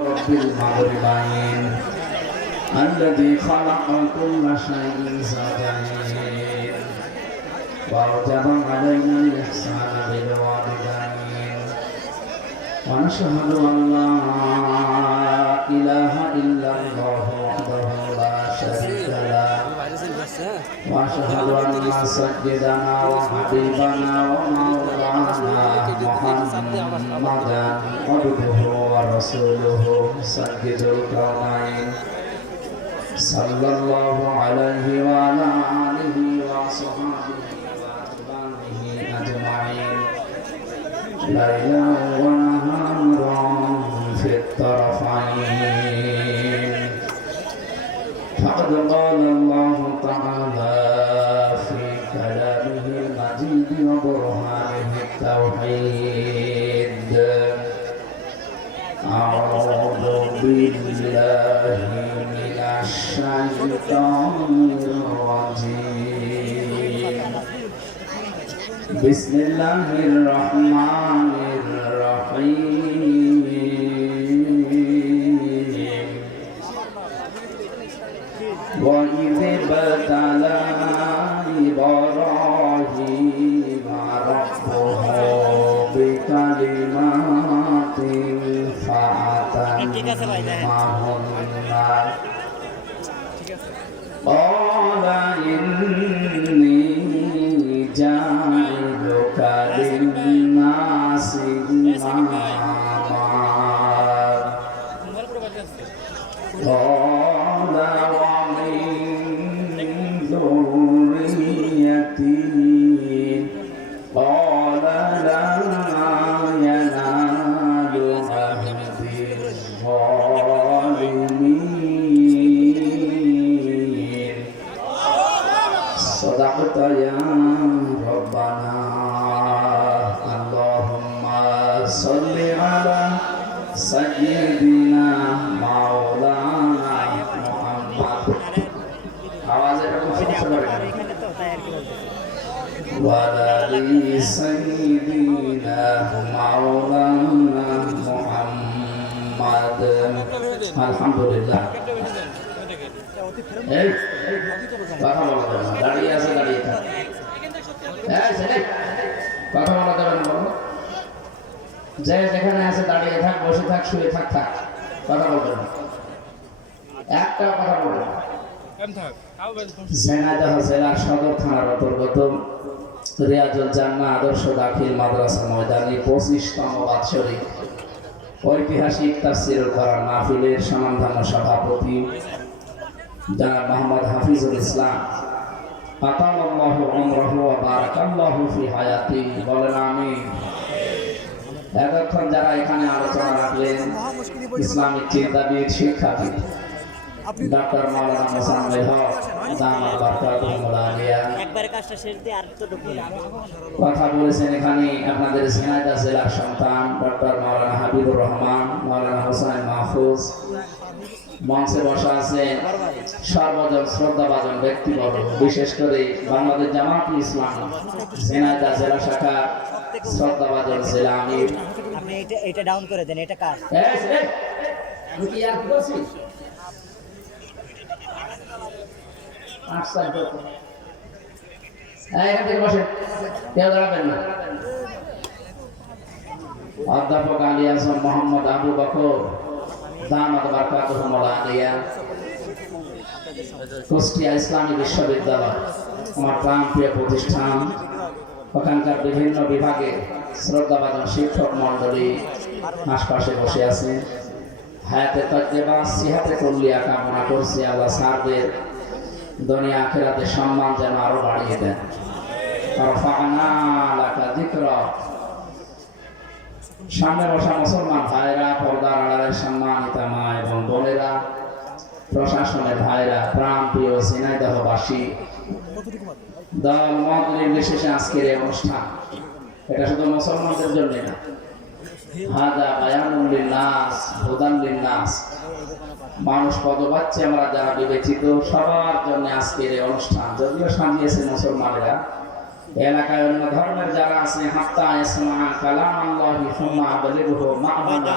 رب المغربين الذي خلق كل شيء زوجين وأوجب علينا الإحسان بالوالدين ونشهد أن لا إله إلا الله وحده لا شريك له وأشهد أن سيدنا وحبيبنا ومولانا محمدا عبده ورسوله سيد الكونين صلى الله عليه وعلى آله وصحبه وأتباعه أجمعين ليلا ونهارا في الطرفين فقد قال الله تعالى في كلامه المجيد وبرهانه التوحيد أعوذ بالله من الشيطان الرجيم بسم الله الرحمن الرحيم وإذ ابتلى إبراهيم ربه بكلمات فأتمهن قال إني جاعلك للناس إماما قال ومن ذريتي قال لا ينال عهدي الظالمين صدقت يا ربنا اللهم صل على سيدنا مولانا محمد وعلى سيدنا مولانا محمد الحمد لله কথা বলা যাবে না দাঁড়িয়ে আছে দাঁড়িয়ে থাক কথা বলা যাবে না বলো যে যেখানে আছে দাঁড়িয়ে থাক বসে থাক শুয়ে থাক থাক কথা বলবে না একটা কথা বলবে না ঝিনাইদহ জেলার সদর থানার অন্তর্গত রিয়াজুল জান্নাহ আদর্শ দাখিল মাদ্রাসা ময়দানে 25তম বাৎসরিক ঐতিহাসিক তাফসীরুল কোরআন মাহফিলের সম্মানিত সভাপতি জনাব মোহাম্মদ হাফিজুল ইসলাম আতাল্লাহু উমরাহু ওয়া বারাকাল্লাহু ফি হায়াতি বলেন আমিন। এতক্ষণ যারা এখানে আলোচনা রাখলেন ইসলামিক চিন্তাবিদ শিক্ষাবিদ ডক্টর মাওলানা মোসাম্মেল হক দামাত বারকাতুহুল আলিয়া কথা বলেছেন এখানে আপনাদের ঝিনাইদহ জেলার সন্তান ডক্টর মাওলানা হাবিবুর রহমান মাওলানা হোসেন মাহফুজ মঞ্চে বসা আছেন সর্বজন শ্রদ্ধাভাজন ব্যক্তিবর্গ বিশেষ করে বাংলাদেশ জামায়াতে ইসলামী ঝিনাইদহ জেলা শাখা শ্রদ্ধাভাজন জেলা আমির আপনি এটা ডাউন করে দেন এটা কার আমি কি আর বলছি অধ্যাপক আলী আজম মোহাম্মদ আবু বকর দামাত বারকাতুহুল আলিয়া কুষ্টিয়া ইসলামী বিশ্ববিদ্যালয় আমার প্রাণপ্রিয় প্রতিষ্ঠান ওখানকার বিভিন্ন বিভাগে শ্রদ্ধাভাজন শিক্ষক মন্ডলী আশপাশে বসে আছে হায়াতে তাজ্জেবা সিহাতে কুল্লিয়া কামনা করছি আল্লাহ স্যারদের দুনিয়া আখিরাতে সম্মান যেন আরো বাড়িয়ে দেন সামনে বসা মুসলমান ভাইরা পর্দার আড়ালের সম্মানিতা মা এবং বোনেরা প্রশাসনের ভাইরা প্রাণপ্রিয় ঝিনাইদহবাসী দল মত নির্বিশেষে আজকের এই অনুষ্ঠান এটা শুধু মুসলমানদের জন্য না হাদা বায়ানুল লিন্নাস হুদান লিন্নাস মানুষ কত পাচ্ছে আমরা যারা বিবেচিত সবার জন্য আজকের এই অনুষ্ঠান যদিও সাজিয়েছে মুসলমানেরা এলাকায় অন্য ধর্মের যারা আছে হাত্তা ইসমা কালাম আল্লাহি সুম্মা আবলিগহু মা'মানা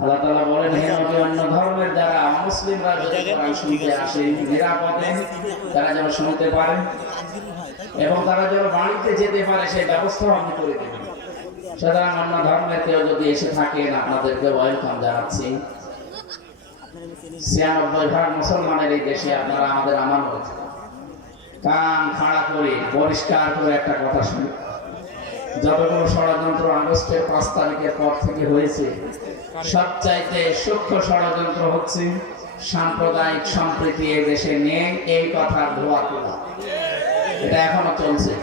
আল্লাহ তাআলা বলেন, হে নবী, অন্য ধর্মের যারা মুসলিমরা যদি কোরআন শুনতে আসে নিরাপদে তারা যেন শুনতে পারে এবং তারা যেন বাড়িতে যেতে পারে সেই ব্যবস্থা আমি করে দেব। সুতরাং অন্য ধর্মের কেউ যদি এসে থাকেন আপনাদেরকে ওয়েলকাম জানাচ্ছি। ৯৬% মুসলমানের এই দেশে আপনারা আমাদের আমানত। কান খাড়া করে পরিষ্কার করে একটা কথা শুনি, যতগুলো ষড়যন্ত্র আগস্টের ৫ তারিখের পর থেকে হয়েছে, সবচাইতে সূক্ষ্ম ষড়যন্ত্র হচ্ছে সাম্প্রদায়িক সম্প্রীতি এ দেশে নেই এই কথার ধোয়া তোলা। এটা এখনো চলছে।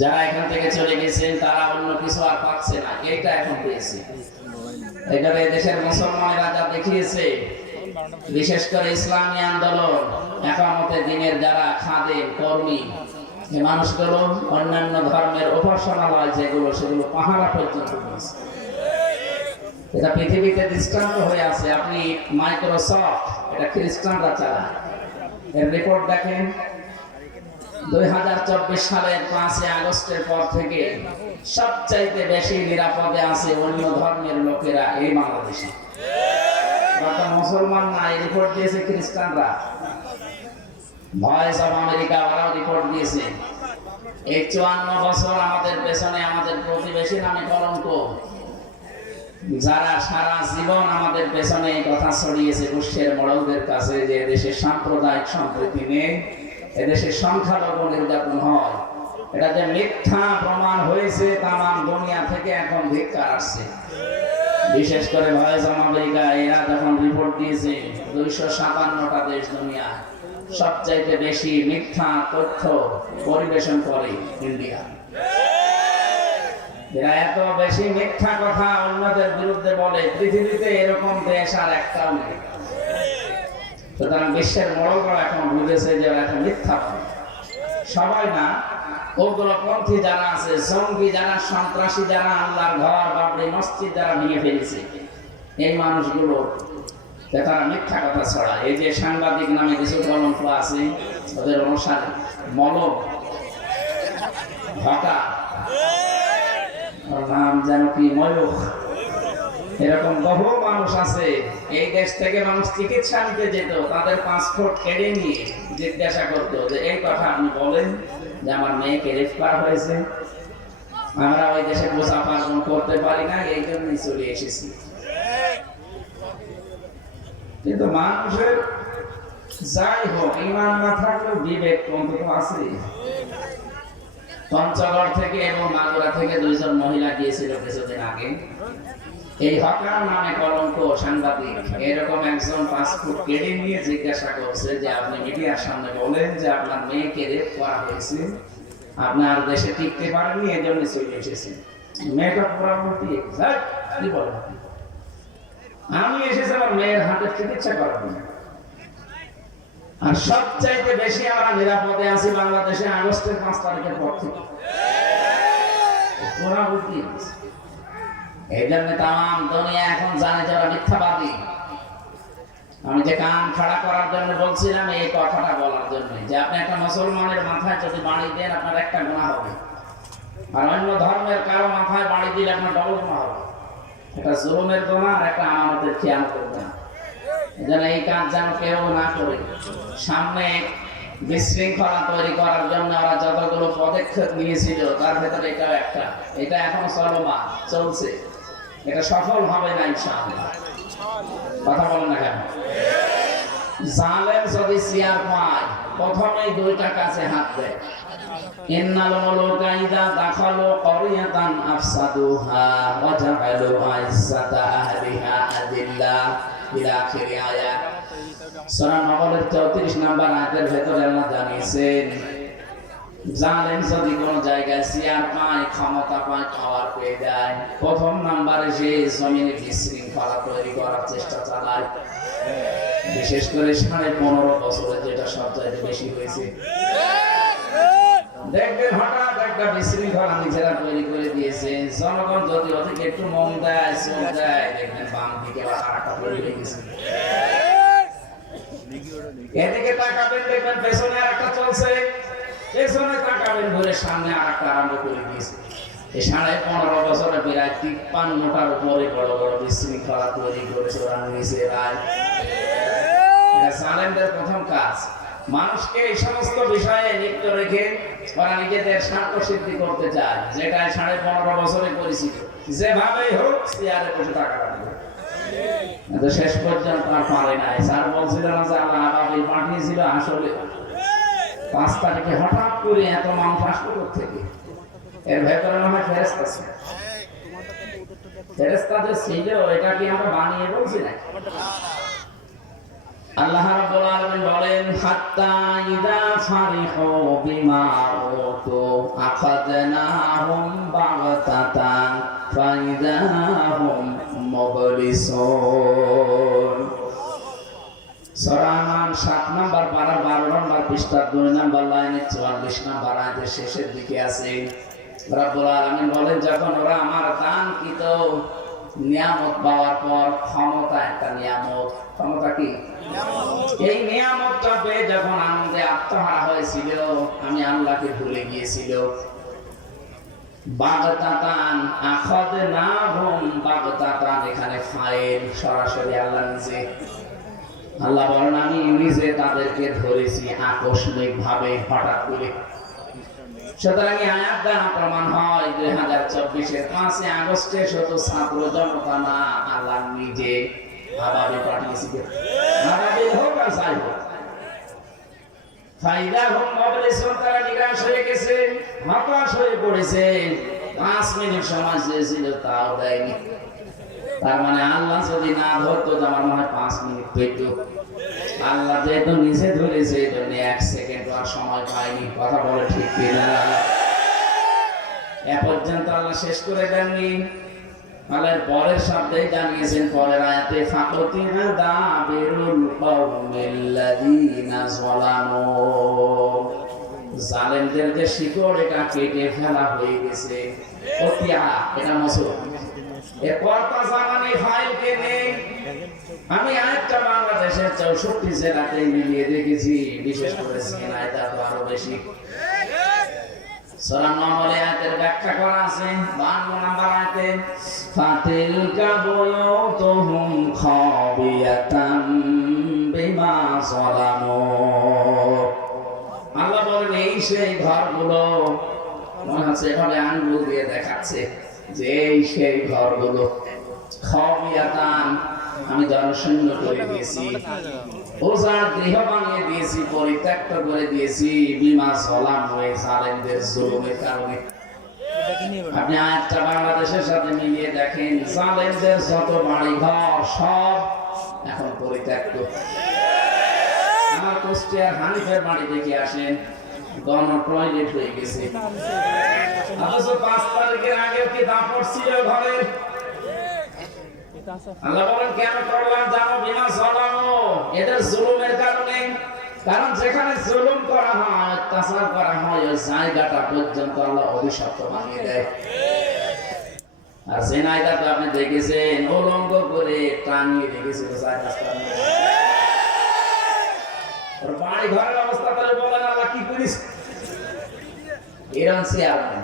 যারা এখান থেকে চলে গেছেন তারা অন্য কিছু আর পাচ্ছে না, এইটা এখন পেয়েছে। এখানে দেশের মুসলমানেরা যা দেখিয়েছে, বিশেষ করে ইসলামী আন্দোলন, একামতে দিনের যারা খাদেম কর্মী, এই মানুষগুলো অন্যান্য ধর্মের উপাসনালয় যেগুলো সেগুলো পাহারা পর্যন্ত করেছে। এটা পৃথিবীতে দৃষ্টান্ত হয়ে আছে। আপনি মাইক্রোসফট, এটা খ্রিস্টানরা চালায়, এর রিপোর্ট দেখেন। ২০২৪ সালের ৫ই আগস্টের পর থেকে সবচাইতে বেশি নিরাপদে আছে অন্য ধর্মের লোকেরা এই বাংলাদেশে। মুসলমান না, এই রিপোর্ট দিয়েছে খ্রিস্টানরা। ভয়েস অফ আমেরিকা ওরাও রিপোর্ট দিয়েছে। এই ৫৪ বছর আমাদের পেছনে আমাদের প্রতিবেশী নামে কলঙ্ক, যারা সারা জীবন আমাদের পেছনে এই কথা ছড়িয়েছে গোষ্ঠীর বড়দের কাছে যে দেশে সাম্প্রদায়িক সম্প্রীতি নেই, এদেশে সংখ্যালঘু নির্যাতন হয়, এটা যে মিথ্যা প্রমাণ হয়েছে তামাম দুনিয়া থেকে এখন ধিক্কার আসছে। বিশেষ করে ভয়েস অফ আমেরিকা এরা যখন রিপোর্ট দিয়েছে ২৫৭টা দেশ দুনিয়া সবচাইতে বেশি মিথ্যা তথ্য পরিবেশন করে ইন্ডিয়া। এরা এত বেশি মিথ্যা কথা অন্যদের বিরুদ্ধে বলে, পৃথিবীতে এরকম দেশ আর একটাও নেই। সুতরাং বিশ্বের বড়রা এখন বুঝেছে যে এখন মিথ্যা বলে। সবাই না, উগ্রপন্থী যারা আছে, জঙ্গি যারা, সন্ত্রাসী যারা, আল্লাহর ঘর বাবরি মসজিদ যারা ভেঙে ফেলেছে, এই মানুষগুলো তারা মিথ্যা কথা ছড়ায়। এই যে সাংবাদিক নামে কিছু কলঙ্ক আছে, ওদের অনুসারে মলক ঢাকা নাম যেন কি ময়ূখ, এরকম বহু মানুষ আছে। এই দেশ থেকে মানুষ চিকিৎসা নিতে যেত, তাদের পাসপোর্ট কেড়ে নিয়ে জিজ্ঞাসা করতো যে এই কথা আপনি বলেন যে আমার মেয়েকে রেপ করা হয়েছে, আমরা ওই দেশে পূজা পার্বণ করতে পারি না, এই জন্যই চলে এসেছি। কিন্তু মানুষের যাই হোক, ইমান না থাকলেও বিবেক অন্তত আছে। পঞ্চগড় থেকে এবং মাগুরা থেকে ২ জন মহিলা গিয়েছিল কিছুদিন আগে। এই হকার নামে কলঙ্ক সাংবাদিক এরকম একজন পাসপোর্ট কেড়ে নিয়ে জিজ্ঞাসা করছে যে আপনি মিডিয়ার সামনে বলেন যে আপনার মেয়েকে রেপ করা হয়েছে, আপনার দেশে টিকতে পারেনি, এই জন্য চলে এসেছেন। মেয়েটা পুরামূর্তি কি বলেন, আমি এসেছি আমার মেয়ের হাতে চিকিৎসা করাবো। আর সবচাইতে বেশি আমরা নিরাপদে আছি বাংলাদেশে আগস্টের ৫ তারিখের পর থেকে। পুরামূর্তি এই জন্য তাম দুনিয়া এখন জানে যারা মিথ্যাবাদী। আমি যে কান খাড়া করার জন্য বলছিলাম এই কথাটা বলার জন্য যে আপনি একটা মুসলমানের মাথায় যদি বাড়ি দেন আপনার একটা গুনাহ হবে, আর অন্য ধর্মের কারো মাথায় বাড়ি দিলে আপনার ডবল গুনাহ হবে। এটা জুলুমের গুনাহ আর একটা আমানতের খেয়ানতের গুনাহ। এজন্য এই কাজ যেন কেউ না করে। সামনে বিশৃঙ্খলা তৈরি করার জন্য ওরা যতগুলো পদক্ষেপ নিয়েছিল তার ভেতরে এটাও একটা। এটা এখন চলমান চলছে, এটা সফল হবে না ইনশাআল্লাহ। কথা বলেন না কেন? জালেম যদি সিয়ার পায় প্রথমেই ২টা কাছে হাত দেয়। ইন্নাল মুলুকা ইযা দাখালু ক্বরিয়াতান আফসাদুহা ওয়া জাআলু আইজ্জাতা আহলিহা আযিল্লা ইলা আখিরি আয়াত। সূরা নবলের ৩৪ নম্বর আয়াতের ভেতরে আল্লাহ জানিয়েছেন জালেম যদি কোন জায়গায় সিয়ার পায়, ক্ষমতা পায়, পাওয়ার পেয়ে যায়, প্রথম নাম্বারে সে জমিনে বিশৃঙ্খলা তৈরি করার চেষ্টা চালায়। বিশেষ করে ১৫.৫ বছরে যেটা সবচাইতে বেশি হয়েছে। দেখবেন হঠাৎ একটা বিশৃঙ্খলা নিজেরা তৈরি করে দিয়েছে। জনগণ যদি ওদিকে একটু মন দেয়, চোখ দেয়, দেখবেন বাম দিকে আরেকটা তৈরি হয়ে গেছে। এদিকে তাকাবেন দেখবেন পেছনে আরেকটা চলছে, পেছনে তাকাবেন ঘুরে সামনে আরেকটা আরম্ভ করে দিয়েছে। এই 15.5 বছরে প্রায় 53টার উপরে বড় বড় বিশৃঙ্খলা তৈরি করেছে ওরা নিজেরাই। এটা সালেমদের প্রথম কাজ। মানুষকে এই সমস্ত বিষয়ে লিপ্ত রেখে ওরা নিজেদের স্বার্থ সিদ্ধি করতে চায়, যেটা 15.5 বছরে পরিচিত। যেভাবেই হোক চেয়ারে বসে টাকা রাখবে, কিন্তু শেষ পর্যন্ত আর পারে নাই। স্যার বলছিল না যে আল্লাহ আবাবিল পাঠিয়েছিল, আসলে 5 তারিখে হঠাৎ করে এত মানুষ আসলো থেকে। এর ভেতরে মনে হয় ফেরেশতা ছিল। ফেরেশতা যে ছিল এটা কি আমরা বানিয়ে বলছি না? আল্লাহ রাব্বুল আলামিন বলেন, হাত্তা ইযা ফারিহু বিমা উতু আখাযনাহুম বাগতাতান ফাইযা হুম মুবলিসুন। সূরা আনআম 7 নম্বর পারা 12 নম্বর পৃষ্ঠা 2 নম্বর লাইনে 44 নম্বর আয়াতের শেষের দিকে আছে। রাব্বুল আলামিন বলেন, যখন ওরা আমার দানকৃত নিয়ামত পাওয়ার পর, ক্ষমতা একটা নিয়ামত, ক্ষমতা কি? এই নিয়ামতটা পেয়ে যখন আনন্দে আত্মহারা হয়েছিল, আমি আল্লাহকে ভুলে গিয়েছিল। বাগতাতান আখাযনাহুম বাগতাতান, এখানে ফাইল সরাসরি আল্লাহ নিজে। আল্লাহ বলেন, আমি নিজে তাদেরকে ধরেছি আকস্মিক ভাবে, হঠাৎ করে। সুতরাং এই আয়াত দ্বারা প্রমাণ হয় 2024-এর 5 আগস্টে শুধু ছাত্র জনতা না, আল্লাহ নিজে আবাবিল পাঠিয়েছিলেন। আবাবিল হোক আর যাই হোক, ফাইদা হুম মুবলিসুন, তারা নিরাশ হয়ে গেছে, হতাশ হয়ে পড়েছে। 5 মিনিট সময় চেয়েছিল, তাও দেয়নি। তার মানে আল্লাহ যদি না ধরতো, আমার মনে হয় 5 মিনিট পেতো। আল্লাহ যেহেতু নিজে ধরেছে, এই জন্য 1 সেকেন্ড আর সময় পায়নি। কথা বলে ঠিক কিনা? এ পর্যন্ত আল্লাহ শেষ করে দেননি। আল্লাহর পরের শব্দেই জানিয়েছেন, পরের আয়াতে, ফাকুতিহা দাবিরুল কওমিল্লাযীনা যালামু, জালেমদের যে শিকড়, এটা কেটে ফেলা হয়ে গেছে। কতিয়া, এটা মসুর। এরপর তা জামানে ফাইলকে নেই। আমি আয়াতটা বাংলাদেশের 64 জেলাতে মিলিয়ে দেখেছি, বিশেষ করে সিনাইতে আরো বেশি। সূরা নম্বরে আয়াতের ব্যাখ্যা করা আছে 52 নম্বর আয়াতে, ফাতিলকা বুয়ুতুহুম খাবিয়াতাম বিমা যালামু। আল্লাহ বলেন, এই সেই ঘরগুলো, মনে হচ্ছে এভাবে আঙ্গুল দিয়ে দেখাচ্ছে যে এই সেই ঘরগুলো। খাবিয়াতান, আমি জনশূন্য করে দিয়েছি, ওজার গৃহ বানিয়ে দিয়েছি, পরিত্যক্ত করে দিয়েছি, বিমা যালাম, হয়ে জালেমদের জুলুমের কারণে। আপনি আয়াতটা বাংলাদেশের সাথে মিলিয়ে দেখেন, জালেমদের যত বাড়ি ঘর সব এখন পরিত্যক্ত। আমার কুষ্টিয়ার হানিফের বাড়ি দেখে আসেন, গণ টয়লেট হয়ে গেছে। অথচ 5 তারিখের আগেও কি দাপট ছিল ঘরের? আল্লাহ বলেন, কেন করলাম জানো? বিমা যালামু, এদের জুলুমের কারণে। কারণ যেখানে জুলুম করা হয়, অত্যাচার করা হয়, ওই জায়গাটা পর্যন্ত আল্লাহ অভিশপ্ত বানিয়ে দেয়। আর জেনাইদা তো আপনি দেখেছেন, উলঙ্গ করে টানিয়ে রেখেছিল ওর বাড়ি ঘরের অবস্থা। তাহলে বলেন আল্লাহ কি করিস? ইরান চেয়ারম্যান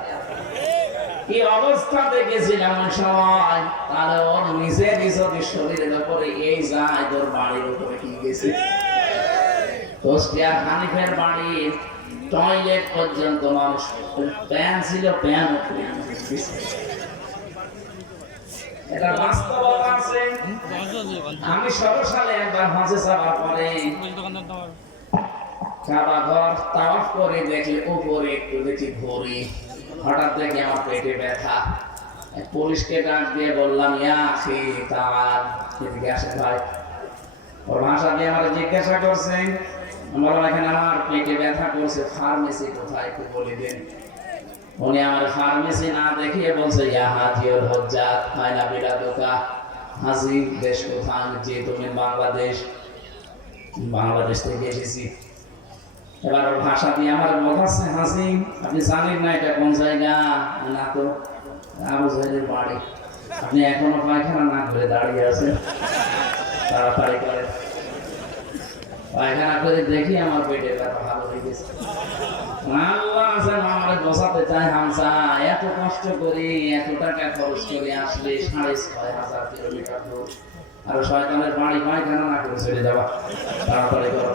কি অবস্থা দেখেছিলাম ওই সময়, তাহলে ওর নিজের যদি শরীরের উপরে এই যায়, তোর বাড়ির উপরে কি গেছে? কুষ্টিয়ার হানিফের বাড়ির টয়লেট পর্যন্ত মানুষ, প্যান ছিল, প্যান উপরে। এটা বাস্তবতা আছে। আমি 16 সালে একবার হজে যাওয়ার পরে কাবা ঘর তাওয়াফ করে দেখলে উপরে একটু দেখি ভরি, হঠাৎ দেখি আমার পেটে ব্যথা। পুলিশকে ডাক দিয়ে বললাম, ইয়া আখি তাআল, এদিকে আসেন ভাই। ওর ভাষা দিয়ে আমার জিজ্ঞাসা করছেন, বললাম এখানে আমার পেটে ব্যথা করছে, ফার্মেসি কোথায় একটু বলে দেন। উনি আমার ফার্মেসি না দেখিয়ে বলছে, ইয়া হাজিউল হুজ্জাত আইনা বিলাদুকা, হাজি দেশ কোথায়? যে তুমি বাংলাদেশ। বাংলাদেশ থেকে এসেছি। এবার ওর ভাষা দিয়ে আমার বোঝাচ্ছে, হাজি আপনি জানেন না এটা কোন জায়গা? না তো। আবু জাহেলের বাড়ি। আপনি এখনো পায়খানা না করে দাঁড়িয়ে আছেন, তাড়াতাড়ি করে পায়খানা করে দেখি আমার পেটে ব্যথা ভালো হয়ে গেছে। আল্লাহ যেন আমাদের বোঝাতে চায়, হামজা এত কষ্ট করি, এত টাকা খরচ করে আসলে 6,500 কিলোমিটার দূর, আর শয়তানের বাড়ি পায়খানা না করে চলে যাবা, তাড়াতাড়ি করো।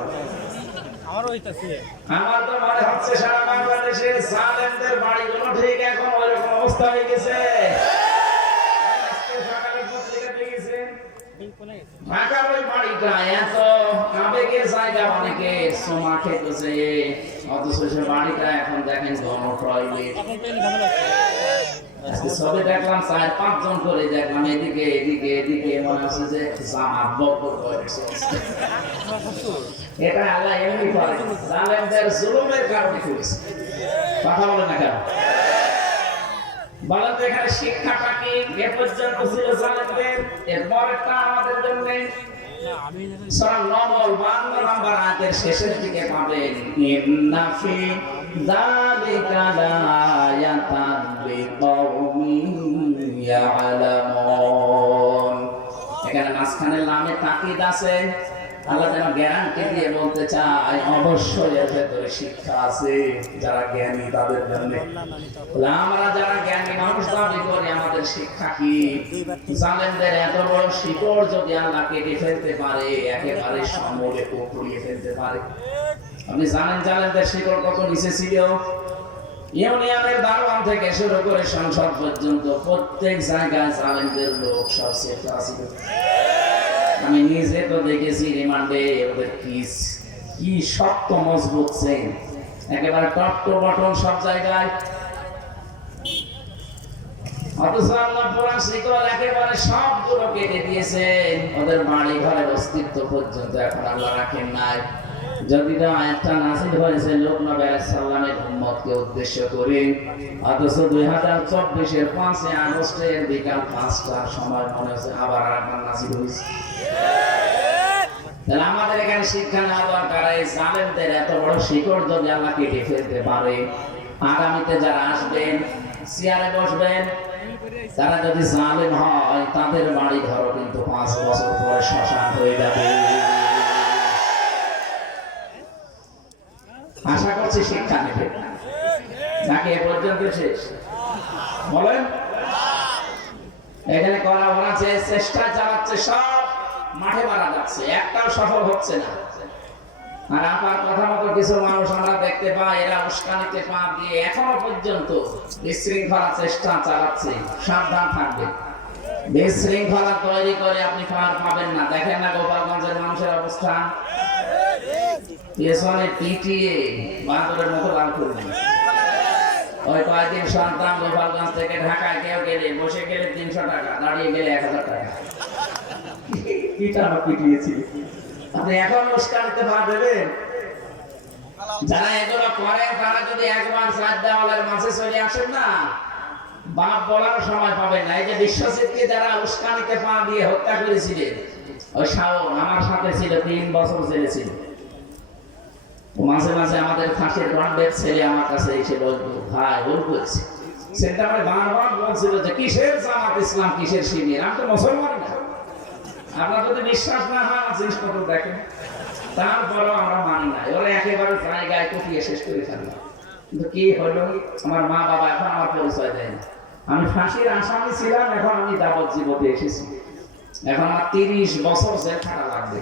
আমার তো মনে হচ্ছে সারা বাংলাদেশে জালেমদের বাড়িগুলো ঠিক এখন ওইরকম অবস্থা হয়ে গেছে। আজকে সকালে পত্রিকা দেখেছে ঢাকার ওই বাড়িটা এত আবেগের জায়গা, অনেকে সোমা খেতেছে, অথচ সে বাড়িটা এখন দেখেন ঘন টয়লেট। আজকে সবে দেখলাম 4-5 জন করে দেখলাম, এদিকে এদিকে এদিকে, মনে হচ্ছে যে জামাত বকর করে। এটা আল্লাহ এমনি করে, জালেমদের জুলুমের কারণে করেছে। কথা বলে না কেন? বলেন তো এখানে শিক্ষাটা কি? এ পর্যন্ত ছিল জালেমদের, এরপরেরটা আমাদের জন্য। সূরা নমল 52 নম্বর আয়াতের শেষের দিকে পাবেন, ইন্না ফি যালিকা লায়াতান লিকাওমিন ইয়ালামুন। এখানে মাঝখানে লামে তাকিদ আছে। আল্লাহ যেন গ্যারান্টি দিয়ে বলতে চায়, অবশ্যই এর ভেতরে শিক্ষা আছে যারা জ্ঞানী তাদের জন্য। আমরা যারা জ্ঞানী মানুষ দাবি করি, আমাদের শিক্ষা কি? জালেমদের এত বড় শিকড় যদি আল্লাহ কেটে ফেলতে পারে, একেবারে সমূলে পুড়িয়ে ফেলতে পারে। আপনি জানেন জালেমদের শিকড় কত নিচে ছিল? ইউনিয়নের দারোয়ান থেকে শুরু করে সংসদ পর্যন্ত প্রত্যেক জায়গায় জালেমদের লোক সবচেয়ে ছিল। আমি নিজে তো দেখেছি রিমান্ডে ওদের কি শক্ত মজবুত চেন, একেবারে টপ টু বটন সব জায়গায়। অথচ আল্লাহ পুরান শিকল একেবারে সবগুলো কেটে দিয়েছেন, ওদের বাড়ি ঘরের অস্তিত্ব পর্যন্ত এখন আল্লাহ রাখেন নাই। যদি না একটা নাসিল হয়েছে লোকনবী আলাইহিস সালামের উম্মতকে উদ্দেশ্য করে, অথচ 2024-এর 5 আগস্টের বিকাল 5টার সময় মনে হচ্ছে আবার আরেকবার নাসিল হয়েছে। তাহলে আমাদের এখানে শিক্ষা নেওয়া দরকার, এই জালেমদের এত বড় শিকড় যদি আল্লাহ কেটে ফেলতে পারে, আগামীতে যারা আসবেন চেয়ারে বসবেন, তারা যদি জালেম হয়, তাদের বাড়ি ঘর কিন্তু 5 বছর পরে শ্মশান হয়ে যাবে। আশা করছি শিক্ষা নেবে নাকি এ পর্যন্ত শেষ? বলেন। এখানে করা ওরা যে চেষ্টা চালাচ্ছে, সব মাঠে মারা যাচ্ছে, একটাও সফল হচ্ছে না। আর আমার কথা মতো কিছু মানুষ আমরা দেখতে পাই, এরা উস্কানিতে পা দিয়ে এখনো পর্যন্ত বিশৃঙ্খলা চেষ্টা চালাচ্ছে। সাবধান থাকবে, বিশৃঙ্খলা তৈরি করে আপনি পার পাবেন না। দেখেন না গোপালগঞ্জের মানুষের অবস্থা, পেছনে পিটিয়ে বাঁদরের মতো লাল করে দিয়েছে। ওই কয়েকদিন সন্তান গোপালগঞ্জ থেকে ঢাকায় কেউ গেলে, বসে গেলে 300 টাকা, দাঁড়িয়ে গেলে 1000 টাকা। পিটিয়েছি। আপনি এখন উস্কানিতে পা দেবেন? যারা এগুলো করেন তারা যদি একবার 4 দেওয়ালের মাঝে চলে আসেন না, বাপ বলার সময় পাবেন না। এই যে বিশ্বজিৎকে যারা উস্কানিতে পা দিয়ে হত্যা করেছিলেন, ওই শাওন আমার সাথে ছিল, 3 বছর জেলে ছিল। মাঝে মাঝে আমাদের ফাঁসের রণবের ছেলে আমার কাছে এসে বলতো, ভাই ভুল করছি। সেটা আমার বারবার বলছিল যে কিসের জামাত ইসলাম, কিসের শিবির, আমি তো মুসলমান না। আপনার যদি বিশ্বাস না হয় জিনিসপত্র দেখেন, তারপরও আমরা মানি না। ওরা একেবারে জায়গায় কুপিয়ে শেষ করে ফেললাম। কিন্তু কি হলো, আমার মা বাবা এখন আমার পরিচয় দেয় না। আমি ফাঁসির আসামি ছিলাম, এখন আমি যাবজ্জীবনে এসেছি। এখন আমার 30 বছর জেল খাটা লাগবে।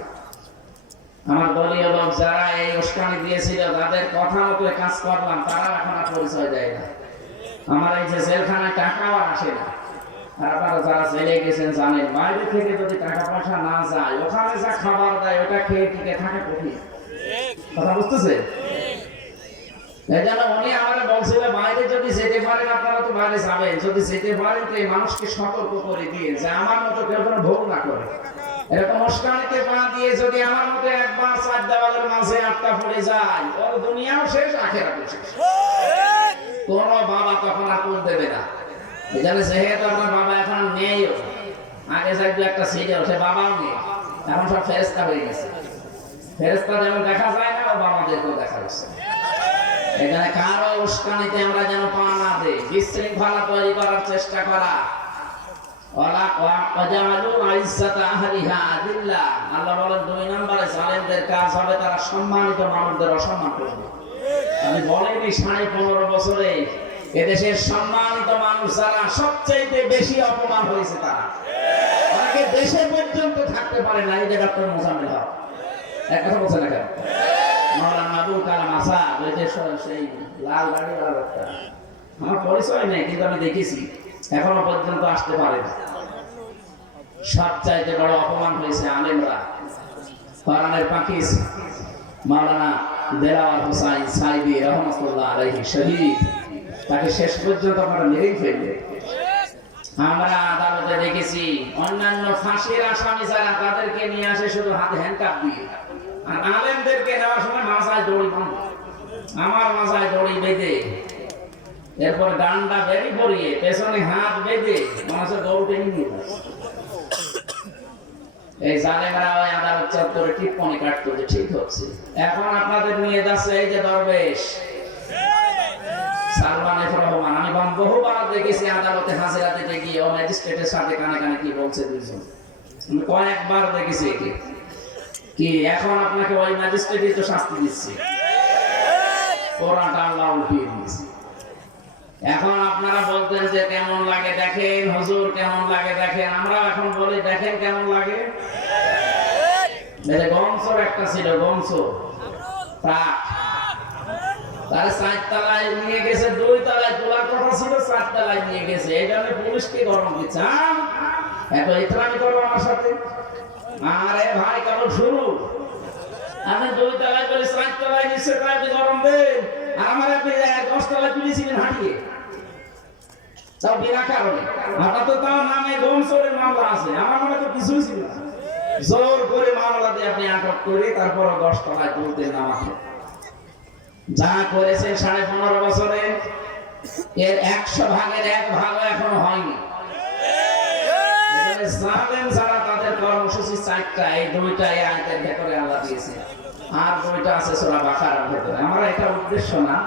আমার দলীয় লোক যারা এই উস্কানি দিয়েছিল, তাদের কথা মতো কাজ করলাম, তারা এখন আর পরিচয় দেয় না। আমার এই যে জেলখানায় টাকাও আসে না। আর আপনারা যারা জেলে গেছেন জানেন, বাইরে থেকে যদি টাকা পয়সা না যায়, ওখানে যা খাবার দেয় ওটা খেয়ে টিকে থাকে কঠিন। কথা বুঝতেছে? এই জন্য উনি আমাদের বলছিল, বাইরে যদি যেতে পারেন আপনারা তো বাইরে যাবেন, যদি যেতে পারেন তো এই মানুষকে সতর্ক করে দিয়ে যে আমার মতো কেউ যেন ভুল না করে। এরকম উস্কানিতে পা দিয়ে যদি আমার মতো একবার 4 দেওয়ালের মাঝে আটকা পড়ে যায়, ওর দুনিয়াও শেষ, আখিরাতও শেষ। কোন বাবা তখন আর কুল দেবে না। এই জন্য যেহেতু আপনার বাবা এখন নেই, আগে যাইতো একটা ছিল, সে বাবাও নেই, এখন সব ফেরেশতা হয়ে গেছে। ফেরেশতা যেমন দেখা যায় না, ও বাবাদেরকেও দেখা যাচ্ছে। এখানে কারো উস্কানিতে আমরা যেন পা না দেই, বিশৃঙ্খলা তৈরি করার চেষ্টা করা। আল্লাহ বলেন 2 নম্বরে জালেমদের কাজ হবে, তারা সম্মানিত মানুষদের অসম্মান করবে। আমি বলেনি 15.5 বছরে এদেশের সম্মানিত মানুষ যারা সবচাইতে বেশি অপমান হয়েছে তারা অনেকে দেশে পর্যন্ত থাকতে পারে না। এই যে ডক্টর মোজাম্মেল হক এক কথা বলছে না কেন? মাওলানা আবুল কালাম আসাদ, ওই যে সেই লাল গাড়িওয়ালা লোকটা, আমার পরিচয় নেই কিন্তু আমি দেখেছি এখনো পর্যন্ত আসতে পারে না। সবচাইতে বড় অপমান হয়েছে আলেমরা। কোরআনের পাখি মাওলানা দেলাওয়ার হোসাইন সাইদি রহমাতুল্লাহ আলাইহি শহীদ, তাকে শেষ পর্যন্ত আমরা মেরেই ফেলবে। আমরা আদালতে দেখেছি অন্যান্য ফাঁসির আসামি যারা তাদেরকে নিয়ে আসে শুধু হাতে হ্যান্ডকাপ দিয়ে, আর আলেমদেরকে নেওয়ার সময় মাথায় দড়ি বাঁধে, আমার মাথায় দড়ি বেঁধে, এরপর ডান্ডা বেরি পরিয়ে পেছনে হাত বেঁধে মানুষের দৌড় টেনে নিয়ে যায়। এই জালেমরা ওই আদালত চত্বরে টিপ্পনি কাটতো যে ঠিক হচ্ছে। এখন আপনাদের নিয়ে যাচ্ছে এই যে দরবেশ সালমান এফ রহমান। আমি বহুবার দেখেছি আদালতে হাজিরা দিতে গিয়ে ও ম্যাজিস্ট্রেটের সাথে কানে কানে কি বলছে দুইজন, আমি কয়েকবার দেখেছি। কি এখন আপনাকে ওই ম্যাজিস্ট্রেটই তো শাস্তি দিচ্ছে, কোরআনটা আল্লাহ উল্টিয়ে দিয়েছে। এখন আপনারা বলতেন যে কেমন লাগে দেখেন হুজুর, কেমন লাগে দেখেন। আমরা এখন বলি দেখেন কেমন লাগে। গমসর একটা ছিল, গমসর তারা 4 তলায় নিয়ে গেছে, 2 তলায় তোলার কথা ছিল, 4 তলায় নিয়ে গেছে। এই জন্য পুলিশকে গরম দিচ্ছে, এত ইতরামি করো আমার সাথে। আরে ভাই কেবল শুরু, আমি 2 তলায় বলি 4 তলায় নিচ্ছে, তাই আপনি গরম দেন। আমার আপনি 10 তলায় তুলেছিলেন হাঁটিয়ে, তাও বিনা কারণে। আপনার তো তাও নামে গমসরের মামলা আছে, আমার মনে তো কিছুই ছিল না। জোর করে মামলা দিয়ে আপনি আটক করে তারপর 10 তলায় তুলতেন নামাতে। যা করেছেন 15.5 বছরে এর 100 ভাগের 1 ভাগ এখনো হয়নি। জানেন যারা তাদের কর্মসূচি 4টা, এই 2টা এই আয়াতের ভেতরে আল্লাহ দিয়েছে, আর 2টা আছে সূরা বাকারার ভেতরে। আমার এটা উদ্দেশ্য না,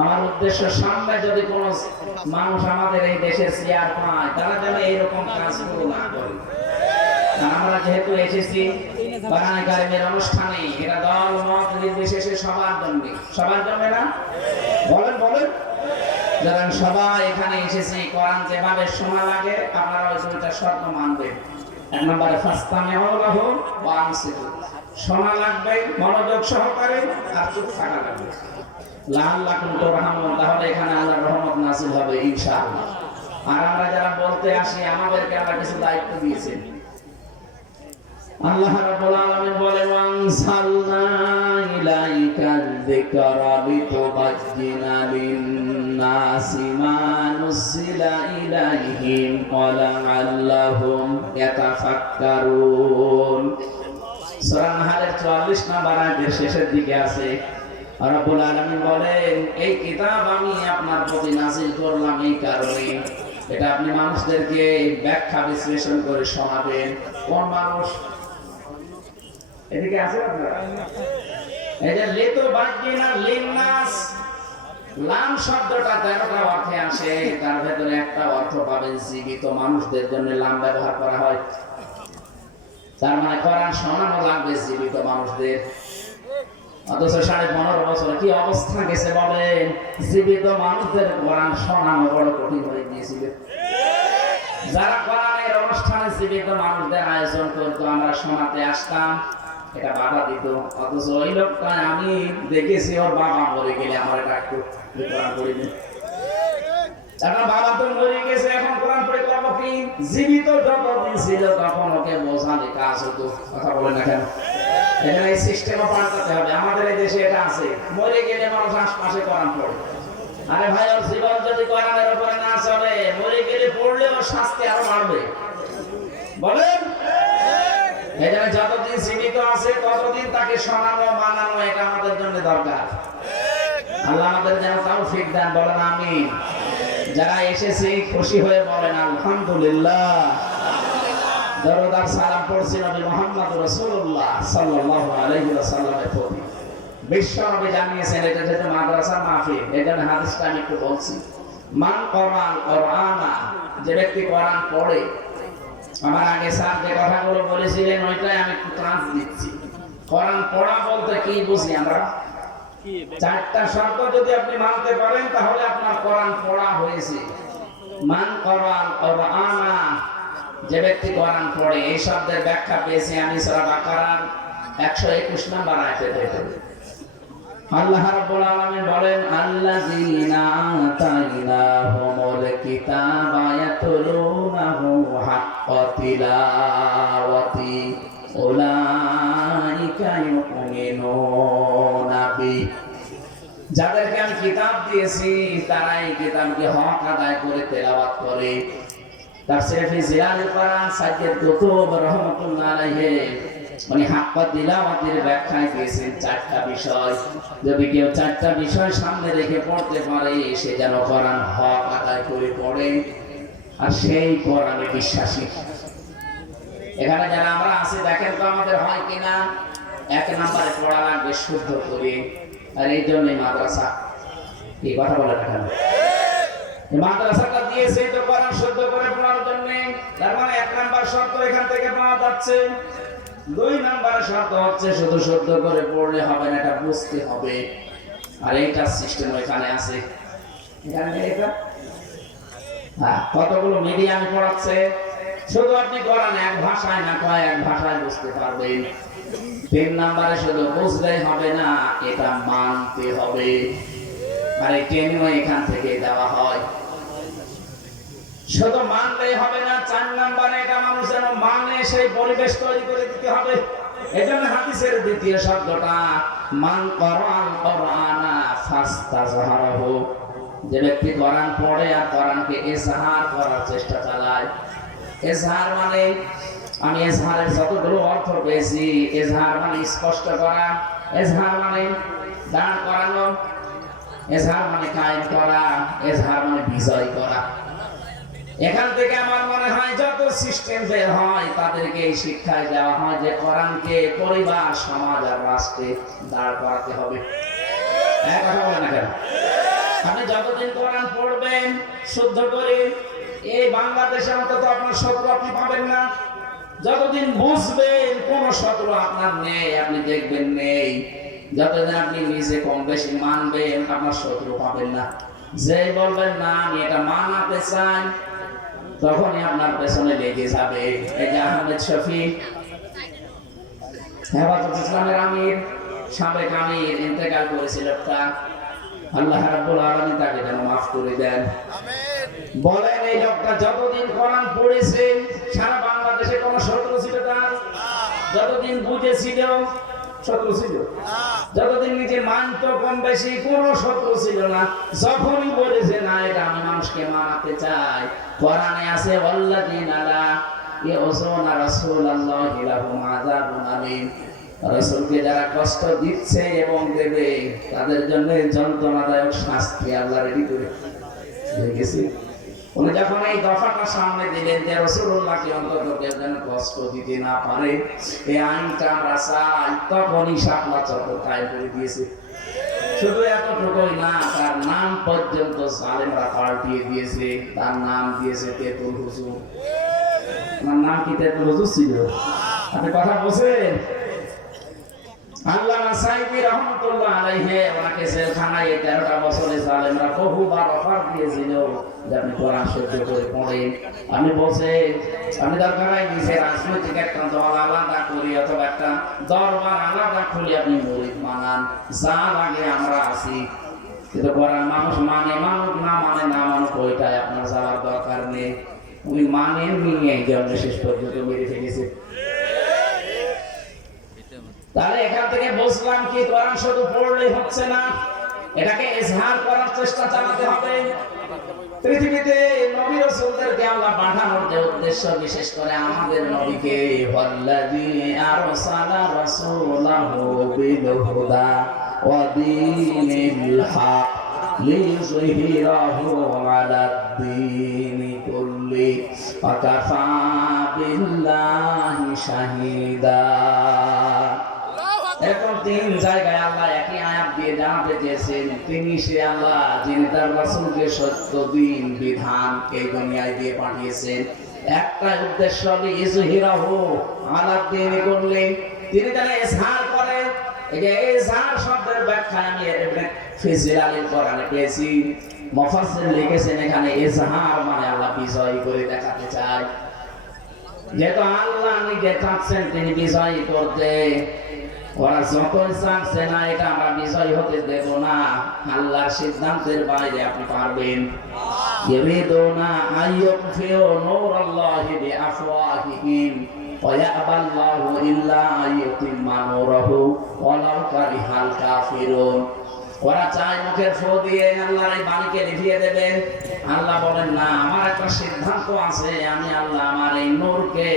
আমার উদ্দেশ্য সামনে যদি কোনো মানুষ আমাদের এই দেশের চেয়ার পায় তারা যেন এইরকম কাজগুলো না করে। আমরা যেহেতু এসেছি কোরআন কারীমের অনুষ্ঠানে, এটা দল মত নির্বিশেষে সবার জন্য, সবার জন্য না বলেন বলেন, যারা সবাই এখানে এসেছি কোরআন যেভাবে শোনা লাগে আপনারা ওই 2টা শর্ত মানবেন। 1 নম্বরে ফাসতামিউ লাহু ওয়া আনসিতু, শোনা লাগবে মনোযোগ সহকারে আর চুপ থাকা লাগবে। লাআল্লাকুম তুরহামুন, তাহলে এখানে আল্লাহর রহমত নাযিল হবে ইনশাআল্লাহ। আর আমরা যারা বলতে আসি আমাদেরকে আল্লাহ কিছু দায়িত্ব দিয়েছেন। আল্লাহ রাব্বুল আলামিন বলে ওয়ানসালনা ইলাইকাল যিকরা লিতুবাজ্জিনা লিন-নাসি মা নুজিলা ইলাইহিম ওয়া লাআল্লাহুম ইয়াতাফাক্কারুন। সূরা নাহলের 44 নম্বর আয়াতের শেষের দিকে আছে রাব্বুল আলামিন বলেন এই কিতাব আমি আপনার প্রতি নাযিল করলাম এই কারণে এটা আপনি মানুষদেরকে ব্যাখ্যা বিশ্লেষণ করে শোনাবেন। কোন মানুষ এদিকে আছে আপনারা? এই যে লিতু বাজ্জিনা লিন-নাস, লাম শব্দটা 13টা অর্থে আসে, তার ভেতরে একটা অর্থ পাবেন জীবিত মানুষদের জন্য লাম ব্যবহার করা হয়। তার মানে কোরআন শোনানো লাগবে জীবিত মানুষদের। অথচ 15.5 বছর কি অবস্থা গেছে বলেন, জীবিত মানুষদের কোরআন শোনানো বড় কঠিন হয়ে গিয়েছিল। যারা কোরআনের অনুষ্ঠানে জীবিত মানুষদের আয়োজন করতো, আমরা শোনাতে আসতাম, এটা বাধা দিত। অথচ ওই লোকটা আমি দেখেছি ওর বাবা মরে গেলে আমার ডাকতো কোরআন পড়ে দিন। এখন বাবা তো মরে গেছে, এখন কোরআন পড়ে করবো কি? জীবিত যতদিন ছিল তখন ওকে বোঝালে কাজ হতো। কথা বলে না কেন? এখানে এই সিস্টেমও পাল্টাতে হবে। আমাদের এই দেশে এটা আছে, মরে গেলে মানুষ আশপাশে কোরআন পড়ে। আরে ভাই, ওর জীবন যদি কোরআনের উপরে না চলে, মরে গেলে পড়লে ওর শাস্তি আরো বাড়বে। বলেন, এখানে যতদিন জীবিত আছে ততদিন তাকে শোনানো মানানো এটা আমাদের জন্য দরকার। আল্লাহ আমাদের যেন তৌফিক দেন, বলেন আমিন। যারা এসেছে খুশি হয়ে বলেন আলহামদুলিল্লাহ। দরুদ আর সালাম পড়ছি নবী মুহাম্মদ রাসূলুল্লাহ সাল্লাল্লাহু আলাইহি ওয়াসাল্লামের প্রতি। বিশ্বনবী জানিয়েছেন এটা যেহেতু মাদ্রাসা মাহফিল, এজন্য হাদিসটা আমি একটু বলছি। মান করাল কোরআনা, যে ব্যক্তি কোরআন পড়ে, আমার আগে স্যার যে কথাগুলো বলেছিলেন ওইটাই আমি একটু ট্রান্স দিচ্ছি। কোরআন পড়া বলতে কি বুঝি আমরা? চারটা শর্ত যদি আপনি মানতে পারেন তাহলে আপনার কোরআন পড়া হয়েছে। মান কোরআন কোরআনা, যে ব্যক্তি কোরআন পড়ে, এই শব্দের ব্যাখ্যা পেয়েছি আমি সূরা বাকারার 121 নম্বর আয়াতে দেখে। আল্লাহ রাব্বুল আলামিন বলেন, আল্লাযীনা আতাইনাহুমুল কিতাবা ইয়াতলুনাহু হাক্কা তিলাওয়াতি উলাইকা ইউমিনুনা বিহি। যাদেরকে আমি কিতাব দিয়েছি তারা এই কিতাবকে হক আদায় করে তেলাওয়াত করে। তাফসীর ফি জিলালিল কোরআন সাইয়্যিদ কুতুব রাহমাতুল্লাহ আলাইহি মানে হাক্কা তিলাওয়াতের ব্যাখ্যায় দিয়েছেন চারটা বিষয়। যদি কেউ চারটা বিষয় সামনে রেখে পড়তে পারে সে যেন কোরআন হক আদায় করে পড়ে আর সেই কোরআনে বিশ্বাসী। এখানে যারা আমরা আছি দেখেন তো আমাদের হয় কিনা। এক নম্বরে পড়া লাগবে শুদ্ধ করে, আর এই জন্যই মাদ্রাসা। এই কথা বলে না, মাদ্রাসাটা দিয়েছে তো কোরআন শুদ্ধ করে পড়ার জন্য। তার মানে এক নাম্বার শর্ত এখান থেকে পাওয়া যাচ্ছে। দুই নাম্বার শর্ত হচ্ছে শুধু শুদ্ধ করে পড়লে হবে না, এটা বুঝতে হবে। আর এইটা সিস্টেম এখানে আছে। এখানে এটা কতগুলো মিডিয়ামে পড়াচ্ছে, শুধু আপনি কোরআন এক ভাষায় না কয়েক ভাষায় বুঝতে পারবেন। তিন নাম্বারে শুধু বুঝলেই হবে না, এটা মানতে হবে। আর এই ট্রেনিং এখান থেকে দেওয়া হয়। শুধু মানলেই হবে না, চার নাম্বারে এটা মানুষ যেন মানে সেই পরিবেশ তৈরি করে দিতে হবে। এজন্য হাদিসের দ্বিতীয় শব্দটা মান কোরআন কোরআনা ফাস্তাজহারাহু, যে ব্যক্তি কোরআন পড়ে আর কোরআনকে ইজহার করার চেষ্টা চালায়। ইজহার মানে আমি ইজহারের যতগুলো অর্থ পেয়েছি, ইজহার মানে স্পষ্ট করা, ইজহার মানে দাঁড় করানো, ইজহার মানে কায়েম করা, ইজহার মানে বিজয় করা। এখান থেকে আমার মনে হয় যত সিস্টেম বের হয় তাদেরকে এই শিক্ষায় দেওয়া হয় যে কোরআনকে পরিবার, সমাজ আর রাষ্ট্রে দাঁড় করাতে হবে। এক কথা বলে না কেন? আপনি যতদিন কোরআন পড়বেন শুদ্ধ করে, এই বাংলাদেশে অন্তত আপনার শত্রু আপনি পাবেন না। যতদিন বুঝবেন কোন শত্রু আপনার নেই, আপনি দেখবেন নেই, যতদিন আপনি নিজে কম বেশি মানবেন আপনার শত্রু পাবেন না। যে বলবেন না আমি এটা মানাতে চাই, তখনই আপনার পেছনে লেগে যাবে। এই যে আহমেদ শফিক হেফাজত ইসলামের আমির, সাবেক আমির, ইন্তেকাল করেছিল। আল্লাহ রাব্বুল আলামিন তাকে যেন মাফ করে দেন। বলেন এই লোকটা যতদিন কোরআন পড়েছে সারা বাংলাদেশে কোনো শত্রু ছিল তার? যতদিন বুঝেছিল শত্রু ছিল, যতদিন নিজে মানত কম বেশি কোনো শত্রু ছিল না। যখনই বলেছে না এটা আমি মানুষকে মানাতে চাই, কোরআনে আছে ওয়াল্লাযিনা লা ইয়াউযুনা রাসূলাল্লাহি লাহুম আযাবুন আলীম, রাসূলকে যারা কষ্ট দিচ্ছে এবং দেবে তাদের জন্য যন্ত্রণাদায়ক শাস্তি আল্লাহ রেডি করে রেখেছে। উনি যখন এই দফাটা সামনে দিলেন যে রাসূলুল্লাহকে অন্তত কেউ যেন কষ্ট দিতে না পারে, এই আইনটা আমরা চাই, তখনই শাপলা চত্বর কায়েম করে দিয়েছে। শুধু এতটুকুই না, তার নাম পর্যন্ত জালেমরা পাল্টিয়ে দিয়েছে। তার নাম দিয়েছে তেতুল হুজুর। আমার নাম কি তেতুল হুজুর ছিল? আপনি কথা বলছেন? আল্লামা সাইদি রাহমাতুল্লাহ আলাইহি ওনাকে জেলখানায় 13টা বছরে জালেমরা বহুবার অফার দিয়েছিল যে আপনি কোরআন শুদ্ধ করে পড়েন। আমি বলছি আমি দরকার হয় নিজে রাজনৈতিক একটা দল আলাদা করি অথবা একটা দরবার আলাদা খুলি, আপনি মুরিদ বানান, যা লাগে আমরা আছি। কিন্তু কোরআন মানুষ মানে মানুষ, না মানে না মানুষ, ওইটাই আপনার যাওয়ার দরকার নেই। উনি মানেন নিয়ে এই জন্য শেষ পর্যন্ত মেরে ফেলেছে। তাহলে এখান থেকে বুঝলাম কি কোরআন শুধু পড়লেই হচ্ছে না, এটাকে ইজহার করার চেষ্টা চালাতে হবে। পৃথিবীতে নবী রাসূলদেরকে আল্লাহ পাঠানোর যে উদ্দেশ্য, বিশেষ করে আমাদের নবীকে, ওয়াল্লাযী আরসালা রাসূলাহু বিল হুদা ওয়া দীনিল হক লিইয়ুযহিরাহু আলাদ-দীনি কুল্লি ওয়া কাফা বিল্লাহি শাহীদা। এখন তিন জায়গায় আল্লাহ একই আয়াত দিয়ে জানাতে চেয়েছেন তিনি সে আল্লাহ যিনি তার রাসূলকে সত্য দিন বিধান এই দুনিয়ায় দিয়ে পাঠিয়েছেন। একটা উদ্দেশ্য ইযহিরাহু আলাদ-দীনি কুল্লি, তিনি যেন ইজহার করেন এই যে এজহার শব্দের ব্যাখ্যা আমি ফিজিল আলীর কোরআনে পেয়েছি। মুফাসসির লিখেছেন এখানে এজহার মানে আল্লাহ বিজয় করে দেখাতে চায়। যেহেতু আল্লাহ নিজে চাচ্ছেন তিনি বিজয়ী করতে, ওরা যতই চাচ্ছে না এটা আমরা বিজয় হতে দেব না। আল্লাহর সিদ্ধান্তের বাইরে আপনি পারবেন। ইরিদুনা আইয়ুকফিউ নূরাল্লাহি বিআফওয়াহিহিম ওয়া ইয়াবাল্লাহু ইল্লা আইয়ুতিম্মা নূরাহু ওয়ালাউ কারিহাল কাফিরুন। ওরা চায় মুখের ফু দিয়ে আল্লাহর এই বাণীকে লিভিয়ে দেবে। আল্লাহ বলেন না, আমার একটা সিদ্ধান্ত আছে, আমি আল্লাহ আমার এই নূরকে